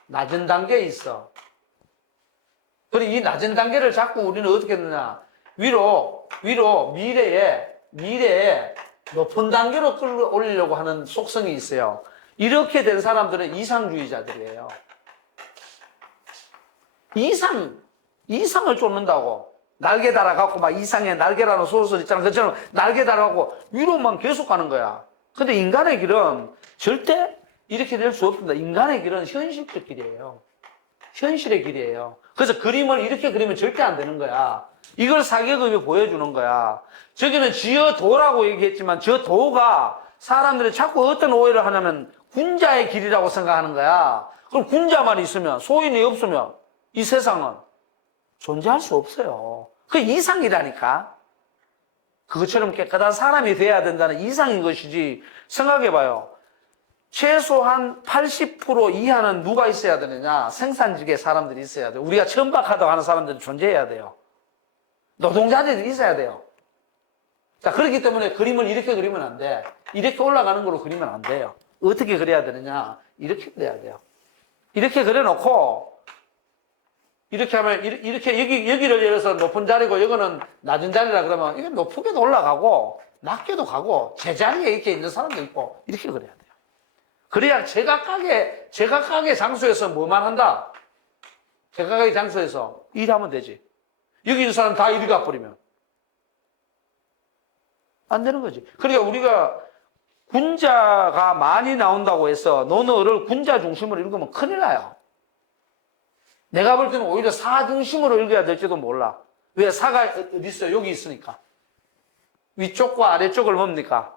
낮은 단계에 있어. 그리고 이 낮은 단계를 자꾸 우리는 어떻게 했느냐? 위로 미래에 높은 단계로 끌어올리려고 하는 속성이 있어요. 이렇게 된 사람들은 이상주의자들이에요. 이상을 쫓는다고. 날개 달아갖고 막 이상의 날개라는 소설 있잖아. 그처럼 날개 달아갖고 위로만 계속 가는 거야. 근데 인간의 길은 절대 이렇게 될 수 없습니다. 인간의 길은 현실적 길이에요. 현실의 길이에요. 그래서 그림을 이렇게 그리면 절대 안 되는 거야. 이걸 사계급이 보여주는 거야. 저기는 지어도라고 얘기했지만 저 도가 사람들이 자꾸 어떤 오해를 하냐면 군자의 길이라고 생각하는 거야. 그럼 군자만 있으면, 소인이 없으면 이 세상은 존재할 수 없어요. 그게 이상이라니까. 그것처럼 깨끗한 사람이 돼야 된다는 이상인 것이지. 생각해봐요. 최소한 80% 이하는 누가 있어야 되느냐? 생산직의 사람들이 있어야 돼요. 우리가 천박하다고 하는 사람들은 존재해야 돼요. 노동자들이 있어야 돼요. 자, 그렇기 때문에 그림을 이렇게 그리면 안 돼. 이렇게 올라가는 걸로 그리면 안 돼요. 어떻게 그려야 되느냐? 이렇게 그려야 돼요. 이렇게 그려놓고, 이렇게 하면, 이렇게, 여기를 예를 들어서 높은 자리고, 여기는 낮은 자리라 그러면, 이게 높게도 올라가고, 낮게도 가고, 제자리에 이렇게 있는 사람도 있고, 이렇게 그려야 돼요. 그래야 제각각의 장소에서 뭐만 한다? 제각각의 장소에서 일하면 되지. 여기 있는 사람 다 이리 가버리면. 안 되는 거지. 그러니까 우리가 군자가 많이 나온다고 해서 논어를 군자 중심으로 읽으면 큰일 나요. 내가 볼 때는 오히려 사 중심으로 읽어야 될지도 몰라. 왜? 사가 어디 있어요? 여기 있으니까. 위쪽과 아래쪽을 뭡니까?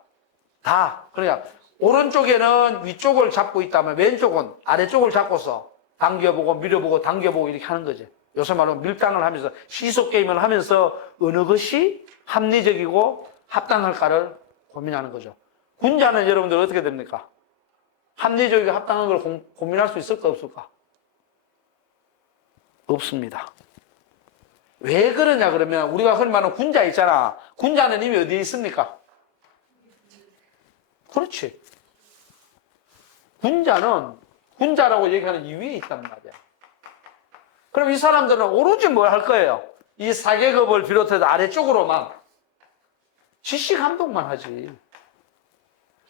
다. 그러니까 오른쪽에는 위쪽을 잡고 있다면 왼쪽은 아래쪽을 잡고서 당겨보고 밀어보고 당겨보고 이렇게 하는 거지. 요새 말로 밀당을 하면서 시속 게임을 하면서 어느 것이 합리적이고 합당할까를 고민하는 거죠. 군자는 여러분들 어떻게 됩니까? 합리적이고 합당한 걸 고민할 수 있을까 없을까? 없습니다. 왜 그러냐 그러면 우리가 흔히 말하는 군자 있잖아. 군자는 이미 어디에 있습니까? 그렇지. 군자는 군자라고 얘기하는 이 위에 있단 말이야. 그럼 이 사람들은 오로지 뭘 할 거예요? 이 사계급을 비롯해서 아래쪽으로만 지시 감독만 하지.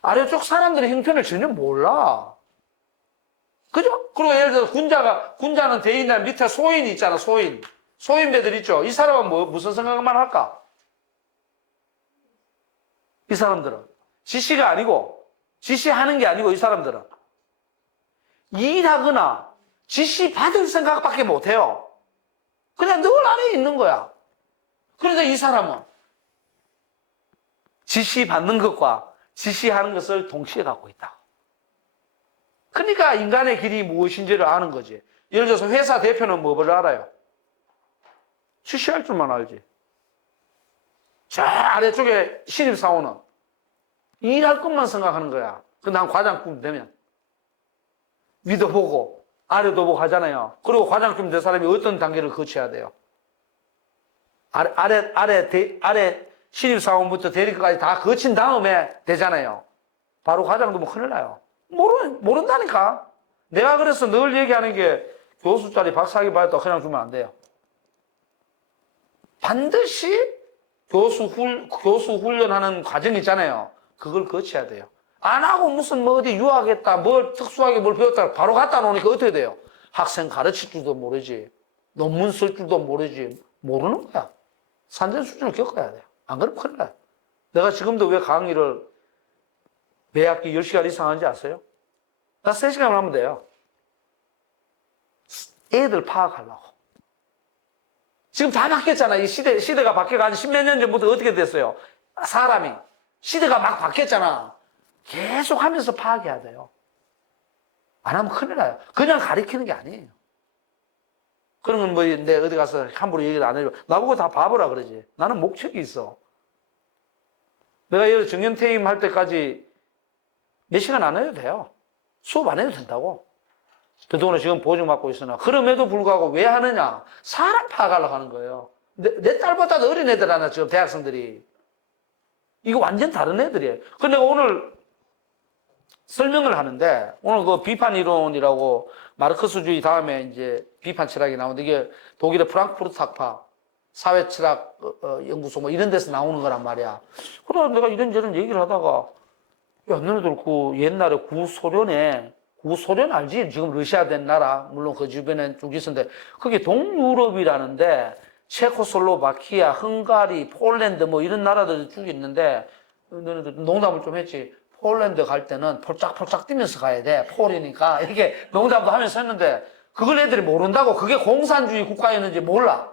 아래쪽 사람들의 형편을 전혀 몰라. 그죠? 그리고 예를 들어서 군자는 대인날 밑에 소인이 있잖아, 소인. 소인배들 있죠? 이 사람은 무슨 생각만 할까? 이 사람들은. 지시가 아니고, 지시하는 게 아니고, 이 사람들은. 일하거나, 지시 받을 생각밖에 못 해요. 그냥 늘 안에 있는 거야. 그런데 이 사람은 지시 받는 것과 지시하는 것을 동시에 갖고 있다. 그러니까 인간의 길이 무엇인지를 아는 거지. 예를 들어서 회사 대표는 뭐를 알아요? 지시할 줄만 알지. 저 아래쪽에 신입사원은 일할 것만 생각하는 거야. 난 과장급 되면. 위도 보고, 아래도 보고 하잖아요. 그리고 과장급 된 사람이 어떤 단계를 거쳐야 돼요? 아래 신입사원부터 대리까지 다 거친 다음에 되잖아요. 바로 과장도 뭐 큰일 나요. 모른다니까. 내가 그래서 늘 얘기하는 게 교수 자리 박사학위 받았다고 그냥 주면 안 돼요. 반드시 교수 훈련하는 과정 있잖아요. 그걸 거쳐야 돼요. 안 하고 무슨 어디 유학했다, 특수하게 뭘 배웠다, 바로 갖다 놓으니까 어떻게 돼요? 학생 가르칠 줄도 모르지. 논문 쓸 줄도 모르지. 모르는 거야. 산전수준을 겪어야 돼요. 안 그러면 큰일 나요. 내가 지금도 왜 강의를 매 학기 10시간 이상 하는지 아세요? 나 3시간만 하면 돼요. 애들 파악하려고. 지금 다 바뀌었잖아. 이 시대가 바뀌어가 한 10몇 년 전부터 어떻게 됐어요? 사람이. 시대가 막 바뀌었잖아. 계속 하면서 파악해야 돼요. 안 하면 큰일 나요. 그냥 가리키는 게 아니에요. 그런 건 뭐, 내 어디 가서 함부로 얘기도 안 해줘. 나보고 다 바보라 그러지. 나는 목적이 있어. 내가 예를 정년퇴임 할 때까지 몇 시간 안 해도 돼요. 수업 안 해도 된다고. 그동안에 지금 보증받고 있으나. 그럼에도 불구하고 왜 하느냐? 사람 파악하려고 하는 거예요. 내 딸보다도 어린 애들 하나, 지금 대학생들이. 이거 완전 다른 애들이에요. 근데 오늘 설명을 하는데, 오늘 그 비판 이론이라고 마르크스주의 다음에 이제 비판 철학이 나오는데, 이게 독일의 프랑크푸르트 학파, 사회 철학 연구소 뭐 이런 데서 나오는 거란 말이야. 그래서 내가 이런저런 얘기를 하다가, 야, 너네들 그 옛날에 구소련 알지? 지금 러시아 된 나라, 물론 그 주변에 쭉 있었는데, 그게 동유럽이라는데, 체코슬로바키아, 헝가리, 폴란드 뭐 이런 나라들이 쭉 있는데, 너네들 농담을 좀 했지. 폴란드 갈 때는 폴짝폴짝 뛰면서 가야 돼. 폴이니까. 이렇게 농담도 하면서 했는데, 그걸 애들이 모른다고. 그게 공산주의 국가였는지 몰라.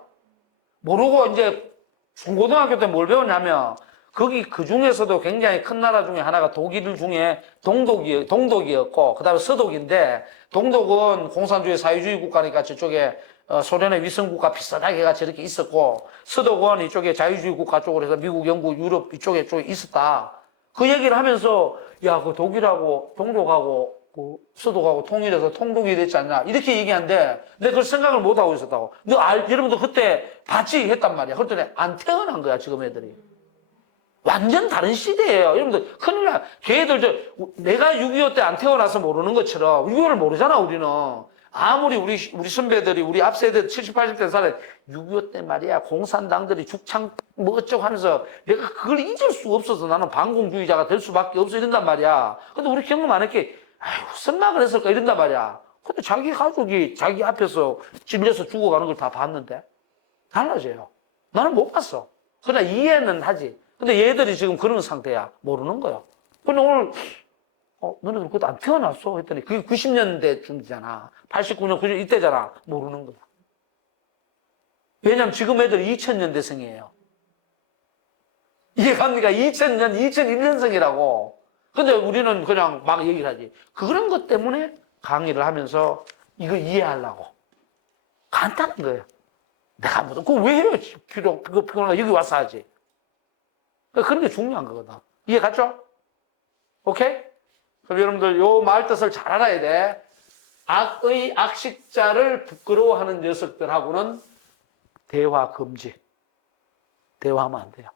모르고 이제 중고등학교 때 뭘 배웠냐면, 거기 그 중에서도 굉장히 큰 나라 중에 하나가 독일 중에 동독이었고, 그 다음에 서독인데, 동독은 공산주의 사회주의 국가니까 저쪽에 소련의 위성국가 비슷하게가 저렇게 있었고, 서도권 이쪽에 자유주의 국가 쪽으로 해서 미국, 영국, 유럽 이쪽에 있었다. 그 얘기를 하면서, 야, 그 독일하고 동독하고 그 서독하고 통일해서 통독이 됐지 않냐. 이렇게 얘기하는데, 내가 그걸 생각을 못하고 있었다고. 여러분도 그때 봤지? 했단 말이야. 그랬더니 안 태어난 거야, 지금 애들이. 완전 다른 시대예요. 여러분들, 큰일 나. 걔들, 내가 6.25 때 안 태어나서 모르는 것처럼, 6.25를 모르잖아, 우리는. 아무리 우리 선배들이, 우리 앞세대 70, 80대 사람, 6.25 때 말이야, 공산당들이 죽창 뭐 어쩌고 하면서, 내가 그걸 잊을 수가 없어서 나는 반공주의자가 될 수밖에 없어, 이런단 말이야. 근데 우리 경험 안 했게, 아휴, 선망을 했을까, 이런단 말이야. 근데 자기 가족이 자기 앞에서 찔려서 죽어가는 걸 다 봤는데, 달라져요. 나는 못 봤어. 그러나 이해는 하지. 근데 얘들이 지금 그런 상태야. 모르는 거야. 근데 오늘, 너네 그것도 안 태어났어? 했더니 그게 90년대쯤이잖아. 89년, 90년 이때잖아. 모르는 거야. 왜냐면 지금 애들 2000년대생이에요. 이해갑니까? 2000년, 2001년생이라고. 근데 우리는 그냥 막 얘기를 하지. 그런 것 때문에 강의를 하면서 이거 이해하려고. 간단한 거예요. 내가 뭐, 그거 왜 해요? 그거 피곤하게 여기 와서 하지. 그런 게 중요한 거거든. 이해 갔죠? 오케이? 그럼 여러분들 요 말 뜻을 잘 알아야 돼. 악의 악식자를 부끄러워하는 녀석들하고는 대화 금지. 대화하면 안 돼요.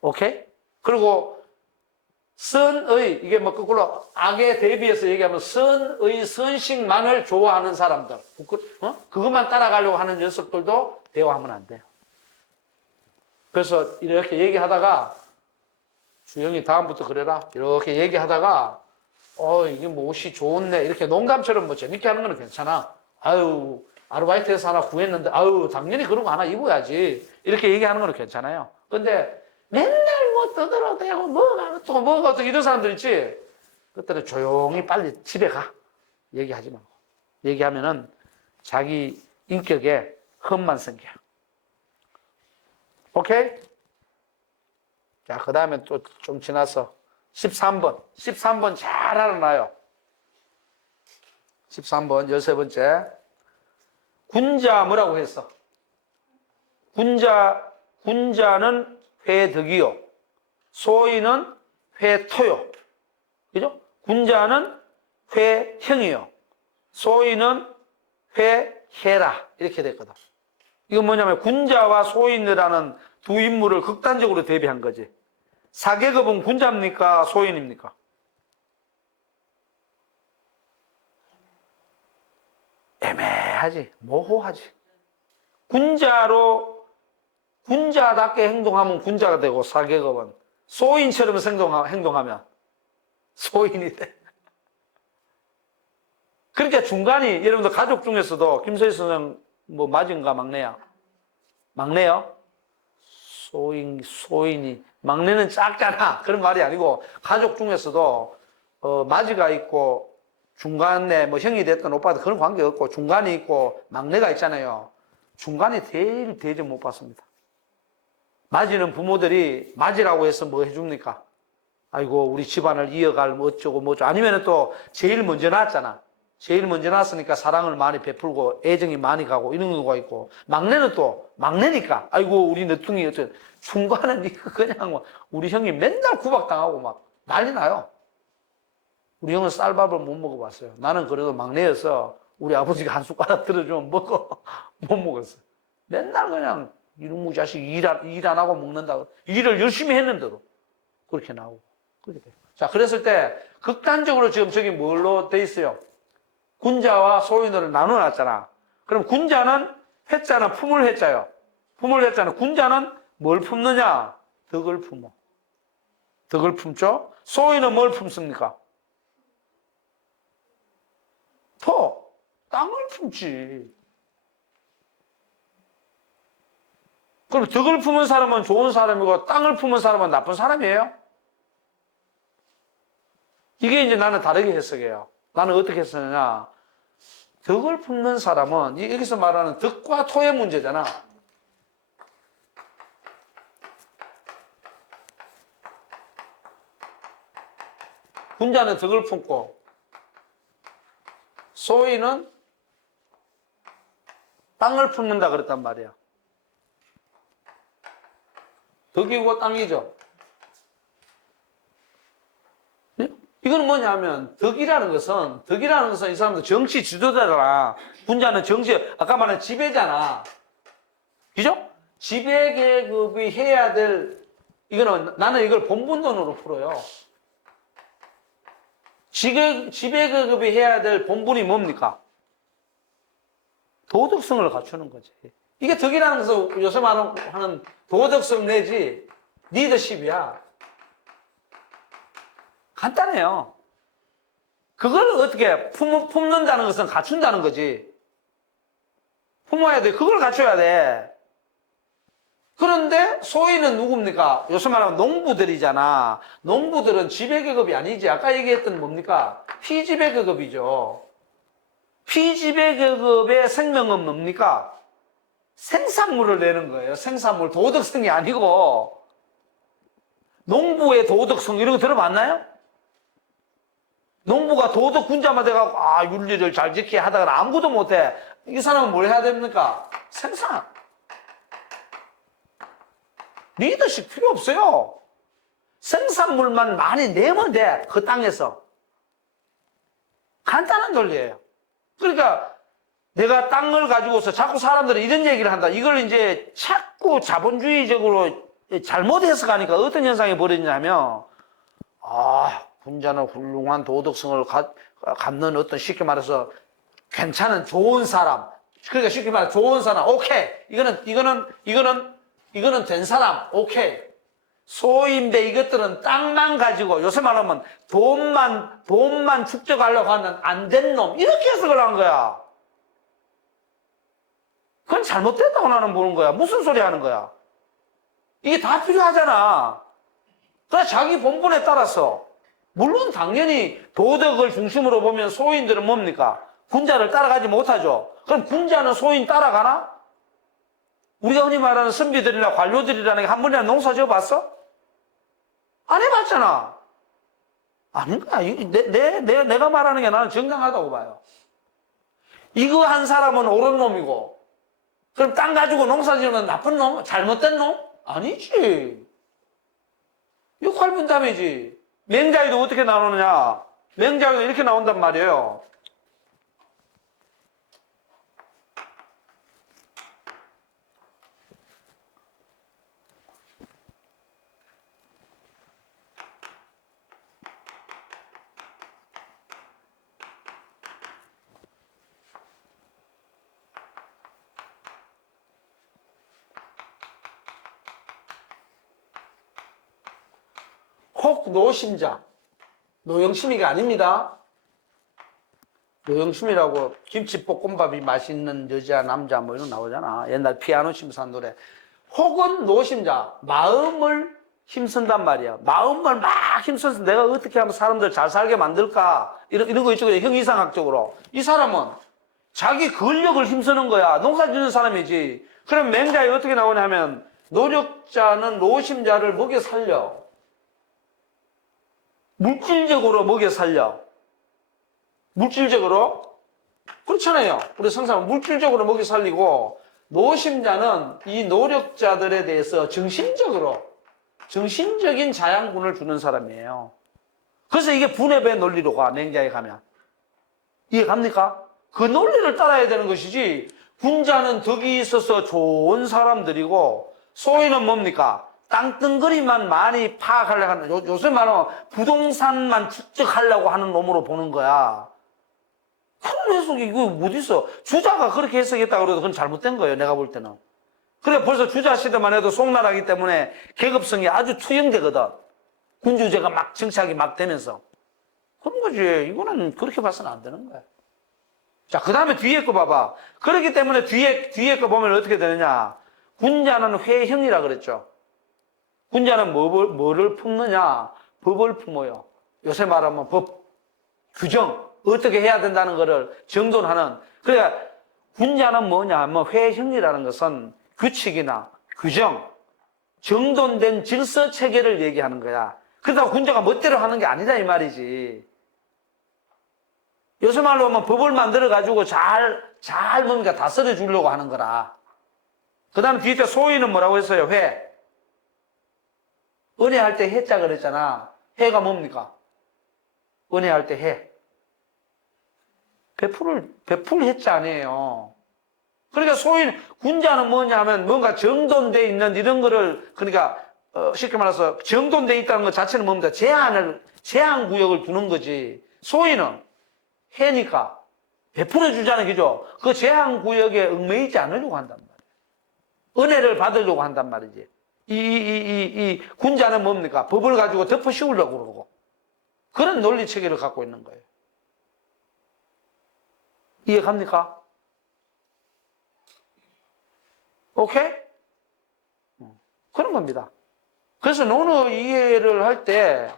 오케이? 그리고 선의, 이게 뭐 거꾸로 악에 대비해서 얘기하면 선의 선식만을 좋아하는 사람들. 그것만 따라가려고 하는 녀석들도 대화하면 안 돼요. 그래서 이렇게 얘기하다가 주영이 다음부터 그래라. 이렇게 얘기하다가 이게 뭐 옷이 좋네. 이렇게 농담처럼 뭐 재밌게 하는 건 괜찮아. 아유, 아르바이트에서 하나 구했는데 아유, 당연히 그런 거 하나 입어야지. 이렇게 얘기하는 건 괜찮아요. 근데 맨날 뭐 떠들어대고 뭐가 또 이런 사람들 있지. 그때는 조용히 빨리 집에 가. 얘기하지 말고. 얘기하면은 자기 인격에 흠만 생겨. 오케이? 자, 그 다음에 또 좀 지나서 13번. 13번 잘 알아놔요. 13번, 13번째. 군자 뭐라고 했어? 군자는 회덕이요. 소인은 회토요. 그죠? 군자는 회형이요. 소인은 회해라. 이렇게 됐거든. 이건 뭐냐면 군자와 소인이라는 두 인물을 극단적으로 대비한 거지. 사계급은 군자입니까? 소인입니까? 애매하지. 모호하지. 군자답게 행동하면 군자가 되고 사계급은 소인처럼 행동하면 소인이 돼. 그러니까 중간이 여러분들 가족 중에서도 김서희 선생 뭐 맞은가 막내야? 막내요? 소인이 막내는 작잖아. 그런 말이 아니고 가족 중에서도 맞이가 있고 중간에 뭐 형이 됐던 오빠도 그런 관계 없고 중간이 있고 막내가 있잖아요. 중간에 제일 대접 못 받습니다. 맞이는 부모들이 맞이라고 해서 뭐 해줍니까? 아이고 우리 집안을 이어갈 뭐 어쩌고 뭐쩌고 아니면 또 제일 먼저 낳았잖아. 제일 먼저 낳았으니까 사랑을 많이 베풀고 애정이 많이 가고 이런 경우가 있고 막내는 또 막내니까 아이고 우리 늦둥이 어쩌 중간은 그냥 뭐 우리 형이 맨날 구박당하고 막 난리 나요. 우리 형은 쌀밥을 못 먹어봤어요. 나는 그래도 막내여서 우리 아버지가 한 숟가락 들어주면 먹어. 못 먹었어. 맨날 그냥 이놈의 자식 일 안 하고 먹는다고 일을 열심히 했는데도 그렇게 나오고 그렇게 돼요. 자, 그랬을 때 극단적으로 지금 저기 뭘로 돼 있어요? 군자와 소인을 나눠놨잖아. 그럼 군자는 회자는 품을 회자요. 품을 회자는 군자는 뭘 품느냐? 덕을 품어. 덕을 품죠? 소인은 뭘 품습니까? 땅을 품지. 그럼 덕을 품은 사람은 좋은 사람이고 땅을 품은 사람은 나쁜 사람이에요? 이게 이제 나는 다르게 해석해요. 나는 어떻게 했었느냐. 덕을 품는 사람은 여기서 말하는 덕과 토의 문제잖아. 군자는 덕을 품고 소인은 땅을 품는다 그랬단 말이야. 덕이고 땅이죠. 이거는 뭐냐면 덕이라는 것은 이 사람들 정치 지도자잖아. 군자는 정치, 아까 말한 지배잖아. 그죠? 지배 계급이 해야 될, 이거는 나는 이걸 본분론으로 풀어요. 지배 계급이 해야 될 본분이 뭡니까? 도덕성을 갖추는 거지. 이게 덕이라는 것은 요새 말하는 도덕성 내지 리더십이야. 간단해요. 그걸 어떻게 품는다는 것은 갖춘다는 거지. 품어야 돼. 그걸 갖춰야 돼. 그런데 소위는 누굽니까? 요새 말하면 농부들이잖아. 농부들은 지배계급이 아니지. 아까 얘기했던 뭡니까? 피지배계급이죠. 피지배계급의 생명은 뭡니까? 생산물을 내는 거예요. 생산물. 도덕성이 아니고. 농부의 도덕성 이런 거 들어봤나요? 농부가 도덕 군자만 돼갖고 윤리를 잘 지켜야 하다가 아무것도 못해. 이 사람은 뭘 해야 됩니까? 생산. 리더십 필요 없어요. 생산물만 많이 내면 돼. 그 땅에서. 간단한 논리예요. 그러니까 내가 땅을 가지고서 자꾸 사람들이 이런 얘기를 한다. 이걸 이제 자꾸 자본주의적으로 잘못 해석하니까 어떤 현상이 벌어지냐면 군자는 훌륭한 도덕성을 갖는 어떤 쉽게 말해서 괜찮은 좋은 사람. 그러니까 쉽게 말해 좋은 사람. 오케이. 이거는 된 사람. 오케이. 소인배 이것들은 땅만 가지고 요새 말하면 돈만 축적하려고 하는 안 된 놈. 이렇게 해석을 한 거야. 그건 잘못됐다고 나는 보는 거야. 무슨 소리 하는 거야. 이게 다 필요하잖아. 그러니까 자기 본분에 따라서 물론 당연히 도덕을 중심으로 보면 소인들은 뭡니까? 군자를 따라가지 못하죠. 그럼 군자는 소인 따라가나? 우리가 흔히 말하는 선비들이나 관료들이라는 게 한 번이나 농사 지어봤어? 안 해봤잖아. 아닌가? 내가 말하는 게 나는 정당하다고 봐요. 이거 한 사람은 옳은 놈이고 그럼 땅 가지고 농사 지으면 나쁜 놈? 잘못된 놈? 아니지. 역할 분담이지. 맹자에도 어떻게 나오느냐? 맹자에도 이렇게 나온단 말이에요. 혹 노심자. 노영심이가 아닙니다. 노영심이라고 김치볶음밥이 맛있는 여자, 남자 뭐 이런 거 나오잖아. 옛날 피아노 심사한 노래. 혹은 노심자. 마음을 힘쓴단 말이야. 마음을 막 힘써서 내가 어떻게 하면 사람들 잘 살게 만들까? 이런 거 있죠. 형이상학적으로. 이 사람은 자기 근력을 힘쓰는 거야. 농사 짓는 사람이지. 그럼 맹자에 어떻게 나오냐면 노력자는 노심자를 먹여 살려. 물질적으로 먹여 살려. 물질적으로? 그렇잖아요. 우리 성사는 물질적으로 먹여 살리고, 노심자는 이 노력자들에 대해서 정신적인 자양분을 주는 사람이에요. 그래서 이게 분해배 논리로 가, 맹자에 가면. 이해 갑니까? 그 논리를 따라야 되는 것이지, 군자는 덕이 있어서 좋은 사람들이고, 소인은 뭡니까? 땅덩어리만 많이 파악하려고 하는, 요새 말하면 부동산만 축적하려고 하는 놈으로 보는 거야. 그런 해석이 이거 어디 있어? 주자가 그렇게 해석했다 그래도 그건 잘못된 거예요. 내가 볼 때는. 그래 벌써 주자 시대만 해도 송나라기 때문에 계급성이 아주 투영되거든. 군주제가 막 정착이 막 되면서. 그런 거지. 이거는 그렇게 봐서는 안 되는 거야. 자, 그 다음에 뒤에 거 봐봐. 그렇기 때문에 뒤에 거 보면 어떻게 되느냐. 군자는 회형이라 그랬죠. 군자는 뭐를 품느냐? 법을 품어요. 요새 말하면 법, 규정, 어떻게 해야 된다는 것을 정돈하는. 그러니까 군자는 뭐냐 하면 회형이라는 것은 규칙이나 규정, 정돈된 질서 체계를 얘기하는 거야. 그러다가 군자가 멋대로 하는 게 아니다 이 말이지. 요새 말로 하면 법을 만들어가지고 잘 뭡니까? 다스려 주려고 하는 거라. 그 다음에 뒤에 소위는 뭐라고 했어요? 회. 은혜할 때 해자 그랬잖아. 해가 뭡니까? 은혜할 때 해. 베풀 해자 아니에요. 그러니까 소위는, 군자는 뭐냐 하면 뭔가 정돈되어 있는 이런 거를, 그러니까, 쉽게 말해서 정돈되어 있다는 것 자체는 뭡니까? 제한 구역을 두는 거지. 소위는 해니까 베풀어 주자는 거죠. 그 제한 구역에 얽매이지 않으려고 한단 말이에요. 은혜를 받으려고 한단 말이지. 이 군자는 뭡니까? 법을 가지고 덮어 씌우려고 그러고. 그런 논리 체계를 갖고 있는 거예요. 이해 갑니까? 오케이? 그런 겁니다. 그래서 논어 이해를 할 때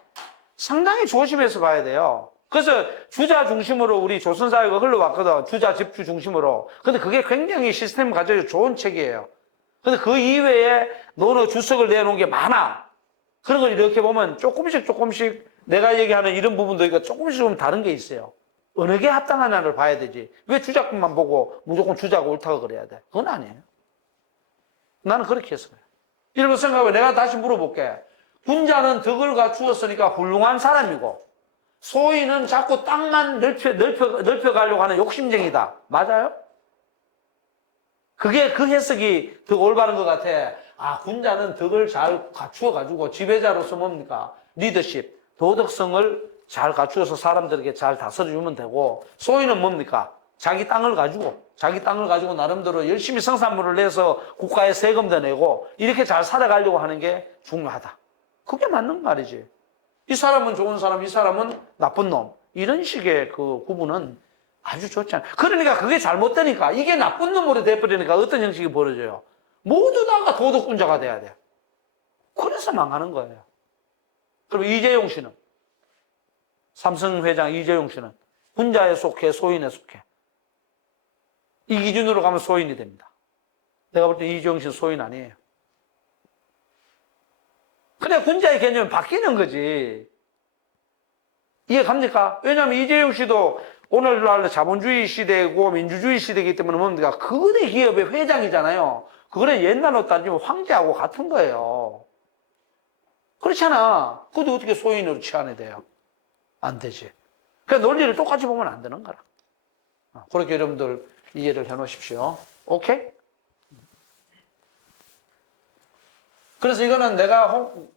상당히 조심해서 봐야 돼요. 그래서 주자 중심으로 우리 조선사회가 흘러왔거든. 주자 집주 중심으로. 근데 그게 굉장히 시스템 가져서 좋은 책이에요. 근데 그 이외에 논어 주석을 내놓은 게 많아. 그런 걸 이렇게 보면 조금씩 내가 얘기하는 이런 부분도 있고 조금씩 좀 다른 게 있어요. 어느 게 합당하냐를 봐야 되지. 왜 주자만 보고 무조건 주자가 옳다고 그래야 돼? 그건 아니에요. 나는 그렇게 했어요. 이러면 생각해. 내가 다시 물어볼게. 군자는 덕을 갖추었으니까 훌륭한 사람이고, 소인은 자꾸 땅만 넓혀가려고 하는 욕심쟁이다. 맞아요? 그게 그 해석이 더 올바른 것 같아. 아, 군자는 덕을 잘 갖추어가지고 지배자로서 뭡니까? 리더십, 도덕성을 잘 갖추어서 사람들에게 잘 다스려주면 되고, 소인은 뭡니까? 자기 땅을 가지고 나름대로 열심히 생산물을 내서 국가에 세금도 내고 이렇게 잘 살아가려고 하는 게 중요하다. 그게 맞는 말이지. 이 사람은 좋은 사람, 이 사람은 나쁜 놈. 이런 식의 그 구분은 아주 좋지 않아요. 그러니까 그게 잘못되니까 이게 나쁜 놈으로 돼버리니까 어떤 형식이 벌어져요? 모두 다가 도덕군자가 돼야 돼. 그래서 망하는 거예요. 그럼 이재용 씨는? 삼성 회장 이재용 씨는 군자에 속해, 소인에 속해. 이 기준으로 가면 소인이 됩니다. 내가 볼 때 이재용 씨는 소인 아니에요. 그래, 군자의 개념이 바뀌는 거지. 이해 갑니까? 왜냐하면 이재용 씨도 오늘날 자본주의 시대고 민주주의 시대이기 때문에 뭡니까? 거대 기업의 회장이잖아요. 그거는 옛날로 따지면 황제하고 같은 거예요. 그렇잖아. 그것도 어떻게 소인으로 치환이 돼요? 안 되지. 그러니까 논리를 똑같이 보면 안 되는 거라. 그렇게 여러분들 이해를 해 놓으십시오. 오케이? 그래서 이거는 내가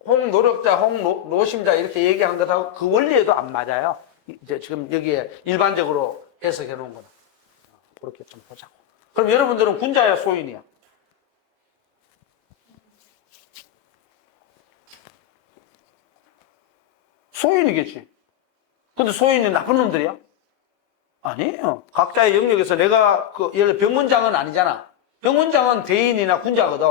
홍노력자, 홍노심자 이렇게 얘기한 것하고 그 원리에도 안 맞아요. 이제 지금 여기에 일반적으로 해석해 놓은 거는. 그렇게 좀 보자고. 그럼 여러분들은 군자야, 소인이야? 소인이겠지. 근데 소인이 나쁜 놈들이야? 아니에요. 각자의 영역에서 내가 예를 들어 병원장은 아니잖아. 병원장은 대인이나 군자거든.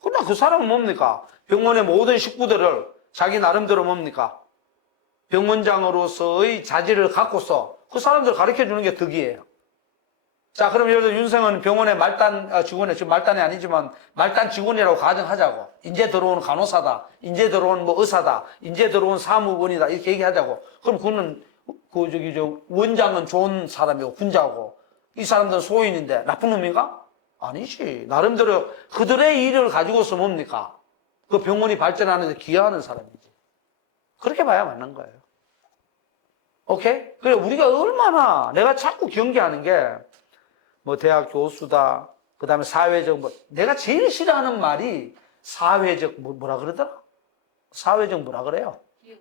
그러나 그 사람은 뭡니까? 병원의 모든 식구들을 자기 나름대로 뭡니까? 병원장으로서의 자질을 갖고서 그 사람들을 가르쳐 주는 게 덕이에요. 자, 그럼 예를 들어 윤생은 병원의 말단 직원이, 지금 말단이 아니지만 말단 직원이라고 가정하자고. 이제 들어온 간호사다. 이제 들어온 뭐 의사다. 이제 들어온 사무원이다. 이렇게 얘기하자고. 그럼 그거는 원장은 좋은 사람이고 군자고 이 사람들은 소인인데 나쁜 놈인가? 아니지. 나름대로 그들의 일을 가지고서 뭡니까? 그 병원이 발전하는 데 기여하는 사람이지. 그렇게 봐야 맞는 거예요. 오케이? 그래, 우리가 얼마나, 내가 자꾸 경계하는 게, 뭐, 대학 교수다, 그 다음에 사회적, 내가 제일 싫어하는 말이 사회적, 뭐라 그러더라? 사회적 뭐라 그래요? 기업.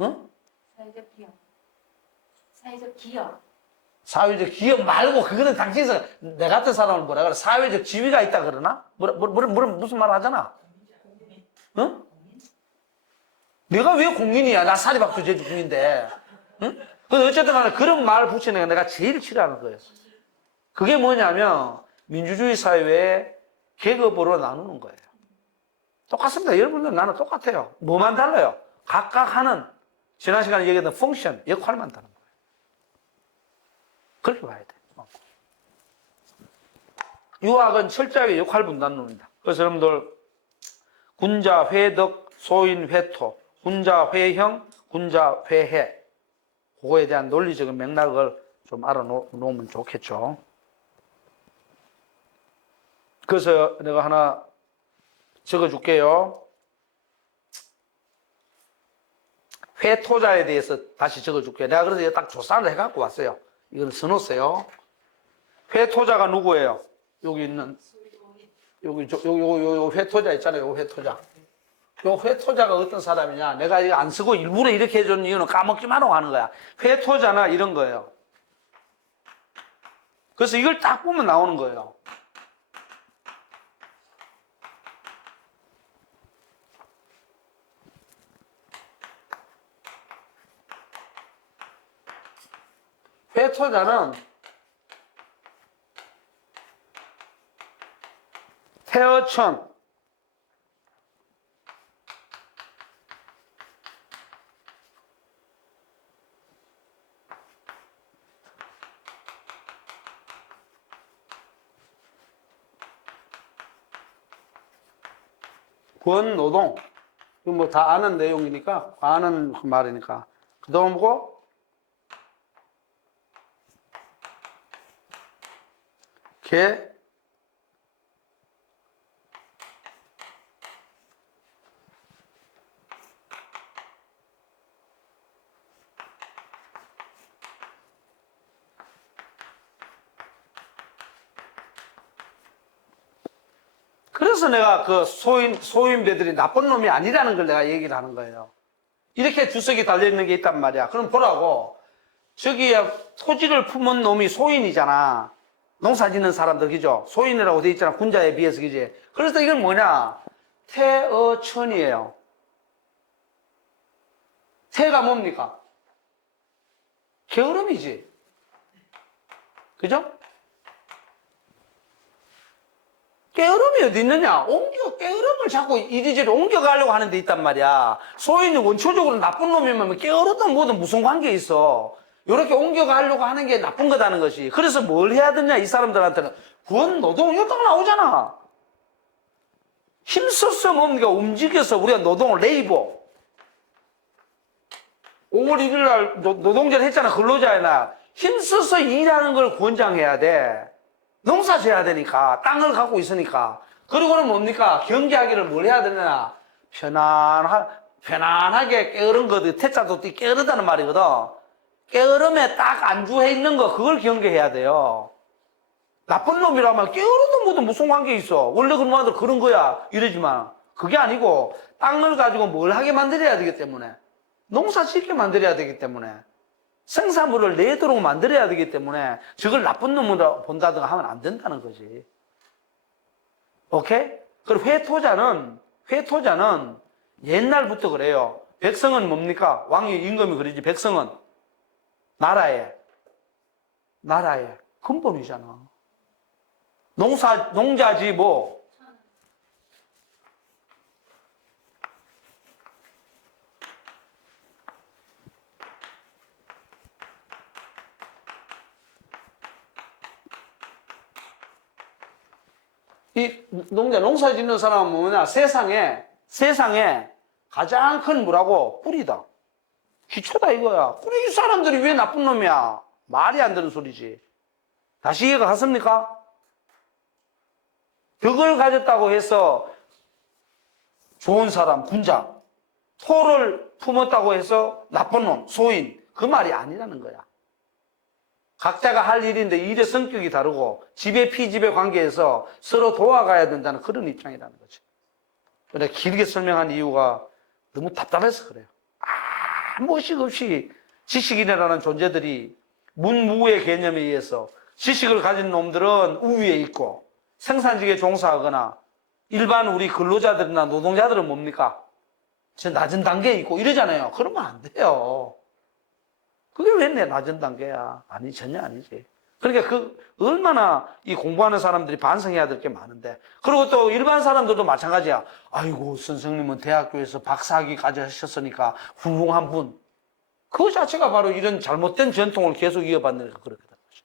응? 사회적 기업. 사회적 기업. 사회적 기업 말고, 그거는 당신에서, 내 같은 사람은 뭐라 그래? 사회적 지위가 있다 그러나? 무슨 말 하잖아? 응? 내가 왜 공인이야? 나 사립학교 제주공인데. 응? 근데 어쨌든 간에 그런 말 붙이는 게 내가 제일 싫어하는 거예요. 그게 뭐냐면, 민주주의 사회의 계급으로 나누는 거예요. 똑같습니다. 여러분들 나는 똑같아요. 뭐만 달라요? 각각 하는, 지난 시간에 얘기했던 펑션, 역할만 다른 거예요. 그렇게 봐야 돼. 유학은 철저하게 역할 분단론입니다. 그래서 여러분들, 군자, 회덕, 소인, 회토, 군자, 회형, 군자, 회해. 그거에 대한 논리적인 맥락을 좀 알아놓으면 좋겠죠. 그래서 내가 하나 적어줄게요. 회토자에 대해서 다시 적어줄게요. 내가 그래서 딱 조사를 해갖고 왔어요. 이건 써놓으세요. 회토자가 누구예요? 여기 있는 요 회토자 있잖아요. 요 회토자. 요 회토자가 어떤 사람이냐? 내가 이거 안 쓰고 일부러 이렇게 해준 이유는 까먹지 마라고 하는 거야. 회토자나 이런 거예요. 그래서 이걸 딱 보면 나오는 거예요. 회토자는 태어천, 권노동, 이거 뭐 다 아는 내용이니까, 아는 말이니까. 그 다음 뭐고? 개, 그래서 내가 그 소인배들이 나쁜 놈이 아니라는 걸 내가 얘기를 하는 거예요. 이렇게 주석이 달려있는 게 있단 말이야. 그럼 보라고. 저기야, 토지를 품은 놈이 소인이잖아. 농사 짓는 사람들, 그죠? 소인이라고 돼 있잖아. 군자에 비해서, 그지? 그래서 이건 뭐냐? 태어천이에요. 태가 뭡니까? 게으름이지. 그죠? 게으름이 어디 있느냐? 게으름을 자꾸 이리저리 옮겨가려고 하는 데 있단 말이야. 소인이 원초적으로 나쁜 놈이면 게으르든 뭐든 무슨 관계 있어. 이렇게 옮겨가려고 하는 게 나쁜 거다는 것이. 그래서 뭘 해야 되냐, 이 사람들한테는. 권노동, 이거 딱 나오잖아. 힘써서 뭡니까? 움직여서 우리가 노동을, 레이버. 5월 1일 날 노동절 했잖아, 근로자의 날. 힘써서 일하는 걸 권장해야 돼. 농사 지어야 되니까, 땅을 갖고 있으니까. 그리고는 뭡니까? 경제하기를 뭘 해야 되냐? 편안하게 깨어른 거든. 태자도 깨어르다는 말이거든. 깨어름에 딱 안주해 있는 거, 그걸 경계해야 돼요. 나쁜 놈이라면 깨어르든 뭐든 무슨 관계 있어. 원래 그런 놈들 그런 거야. 이러지만. 그게 아니고, 땅을 가지고 뭘 하게 만들어야 되기 때문에. 농사 짓게 만들어야 되기 때문에. 생산물을 내도록 만들어야 되기 때문에 저걸 나쁜 놈으로 본다든가 하면 안 된다는 거지. 오케이? 그리고 회토자는 옛날부터 그래요. 백성은 뭡니까? 왕이 임금이 그러지. 백성은 나라의 근본이잖아. 농자지 뭐. 이 농사 짓는 사람은 뭐냐? 세상에 가장 큰 뭐라고? 뿌리다. 기초다 이거야. 그래, 이 사람들이 왜 나쁜 놈이야? 말이 안 되는 소리지. 다시 이해가 갔습니까? 덕을 가졌다고 해서 좋은 사람, 군자. 토를 품었다고 해서 나쁜 놈, 소인. 그 말이 아니라는 거야. 각자가 할 일인데 일의 성격이 다르고 집의 피집의 관계에서 서로 도와가야 된다는 그런 입장이라는 거지. 그래, 길게 설명한 이유가 너무 답답해서 그래요. 아무 의식 없이 지식인이라는 존재들이 문무의 개념에 의해서 지식을 가진 놈들은 우위에 있고 생산직에 종사하거나 일반 우리 근로자들이나 노동자들은 뭡니까? 저 낮은 단계에 있고 이러잖아요. 그러면 안 돼요. 그게 왜 내 낮은 단계야? 아니, 전혀 아니지. 그러니까 얼마나 이 공부하는 사람들이 반성해야 될 게 많은데. 그리고 또 일반 사람들도 마찬가지야. 아이고, 선생님은 대학교에서 박사학위까지 하셨으니까 훌륭한 분. 그거 자체가 바로 이런 잘못된 전통을 계속 이어받는 그렇게 되는 거죠.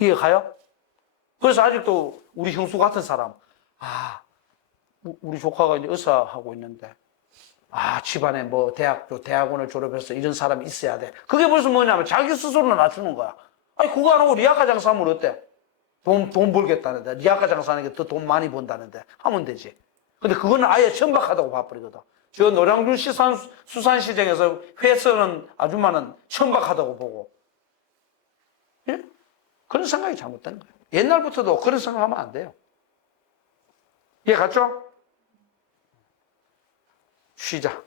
이해가요? 그래서 아직도 우리 형수 같은 사람, 우리 조카가 이제 의사하고 있는데, 아, 집안에 뭐 대학원을 졸업해서 이런 사람이 있어야 돼. 그게 벌써 뭐냐면 자기 스스로 낮추는 거야. 아니, 그거 안 하고 리아카 장사하면 어때? 돈 벌겠다는데. 리아카 장사하는 게 더 돈 많이 번다는데. 하면 되지. 근데 그거는 아예 천박하다고 봐버리거든. 저 노량준 수산시장에서 회 쓰는 아줌마는 천박하다고 보고. 예? 그런 생각이 잘못된 거예요. 옛날부터도 그런 생각하면 안 돼요. 이해 갔죠? 쉬자.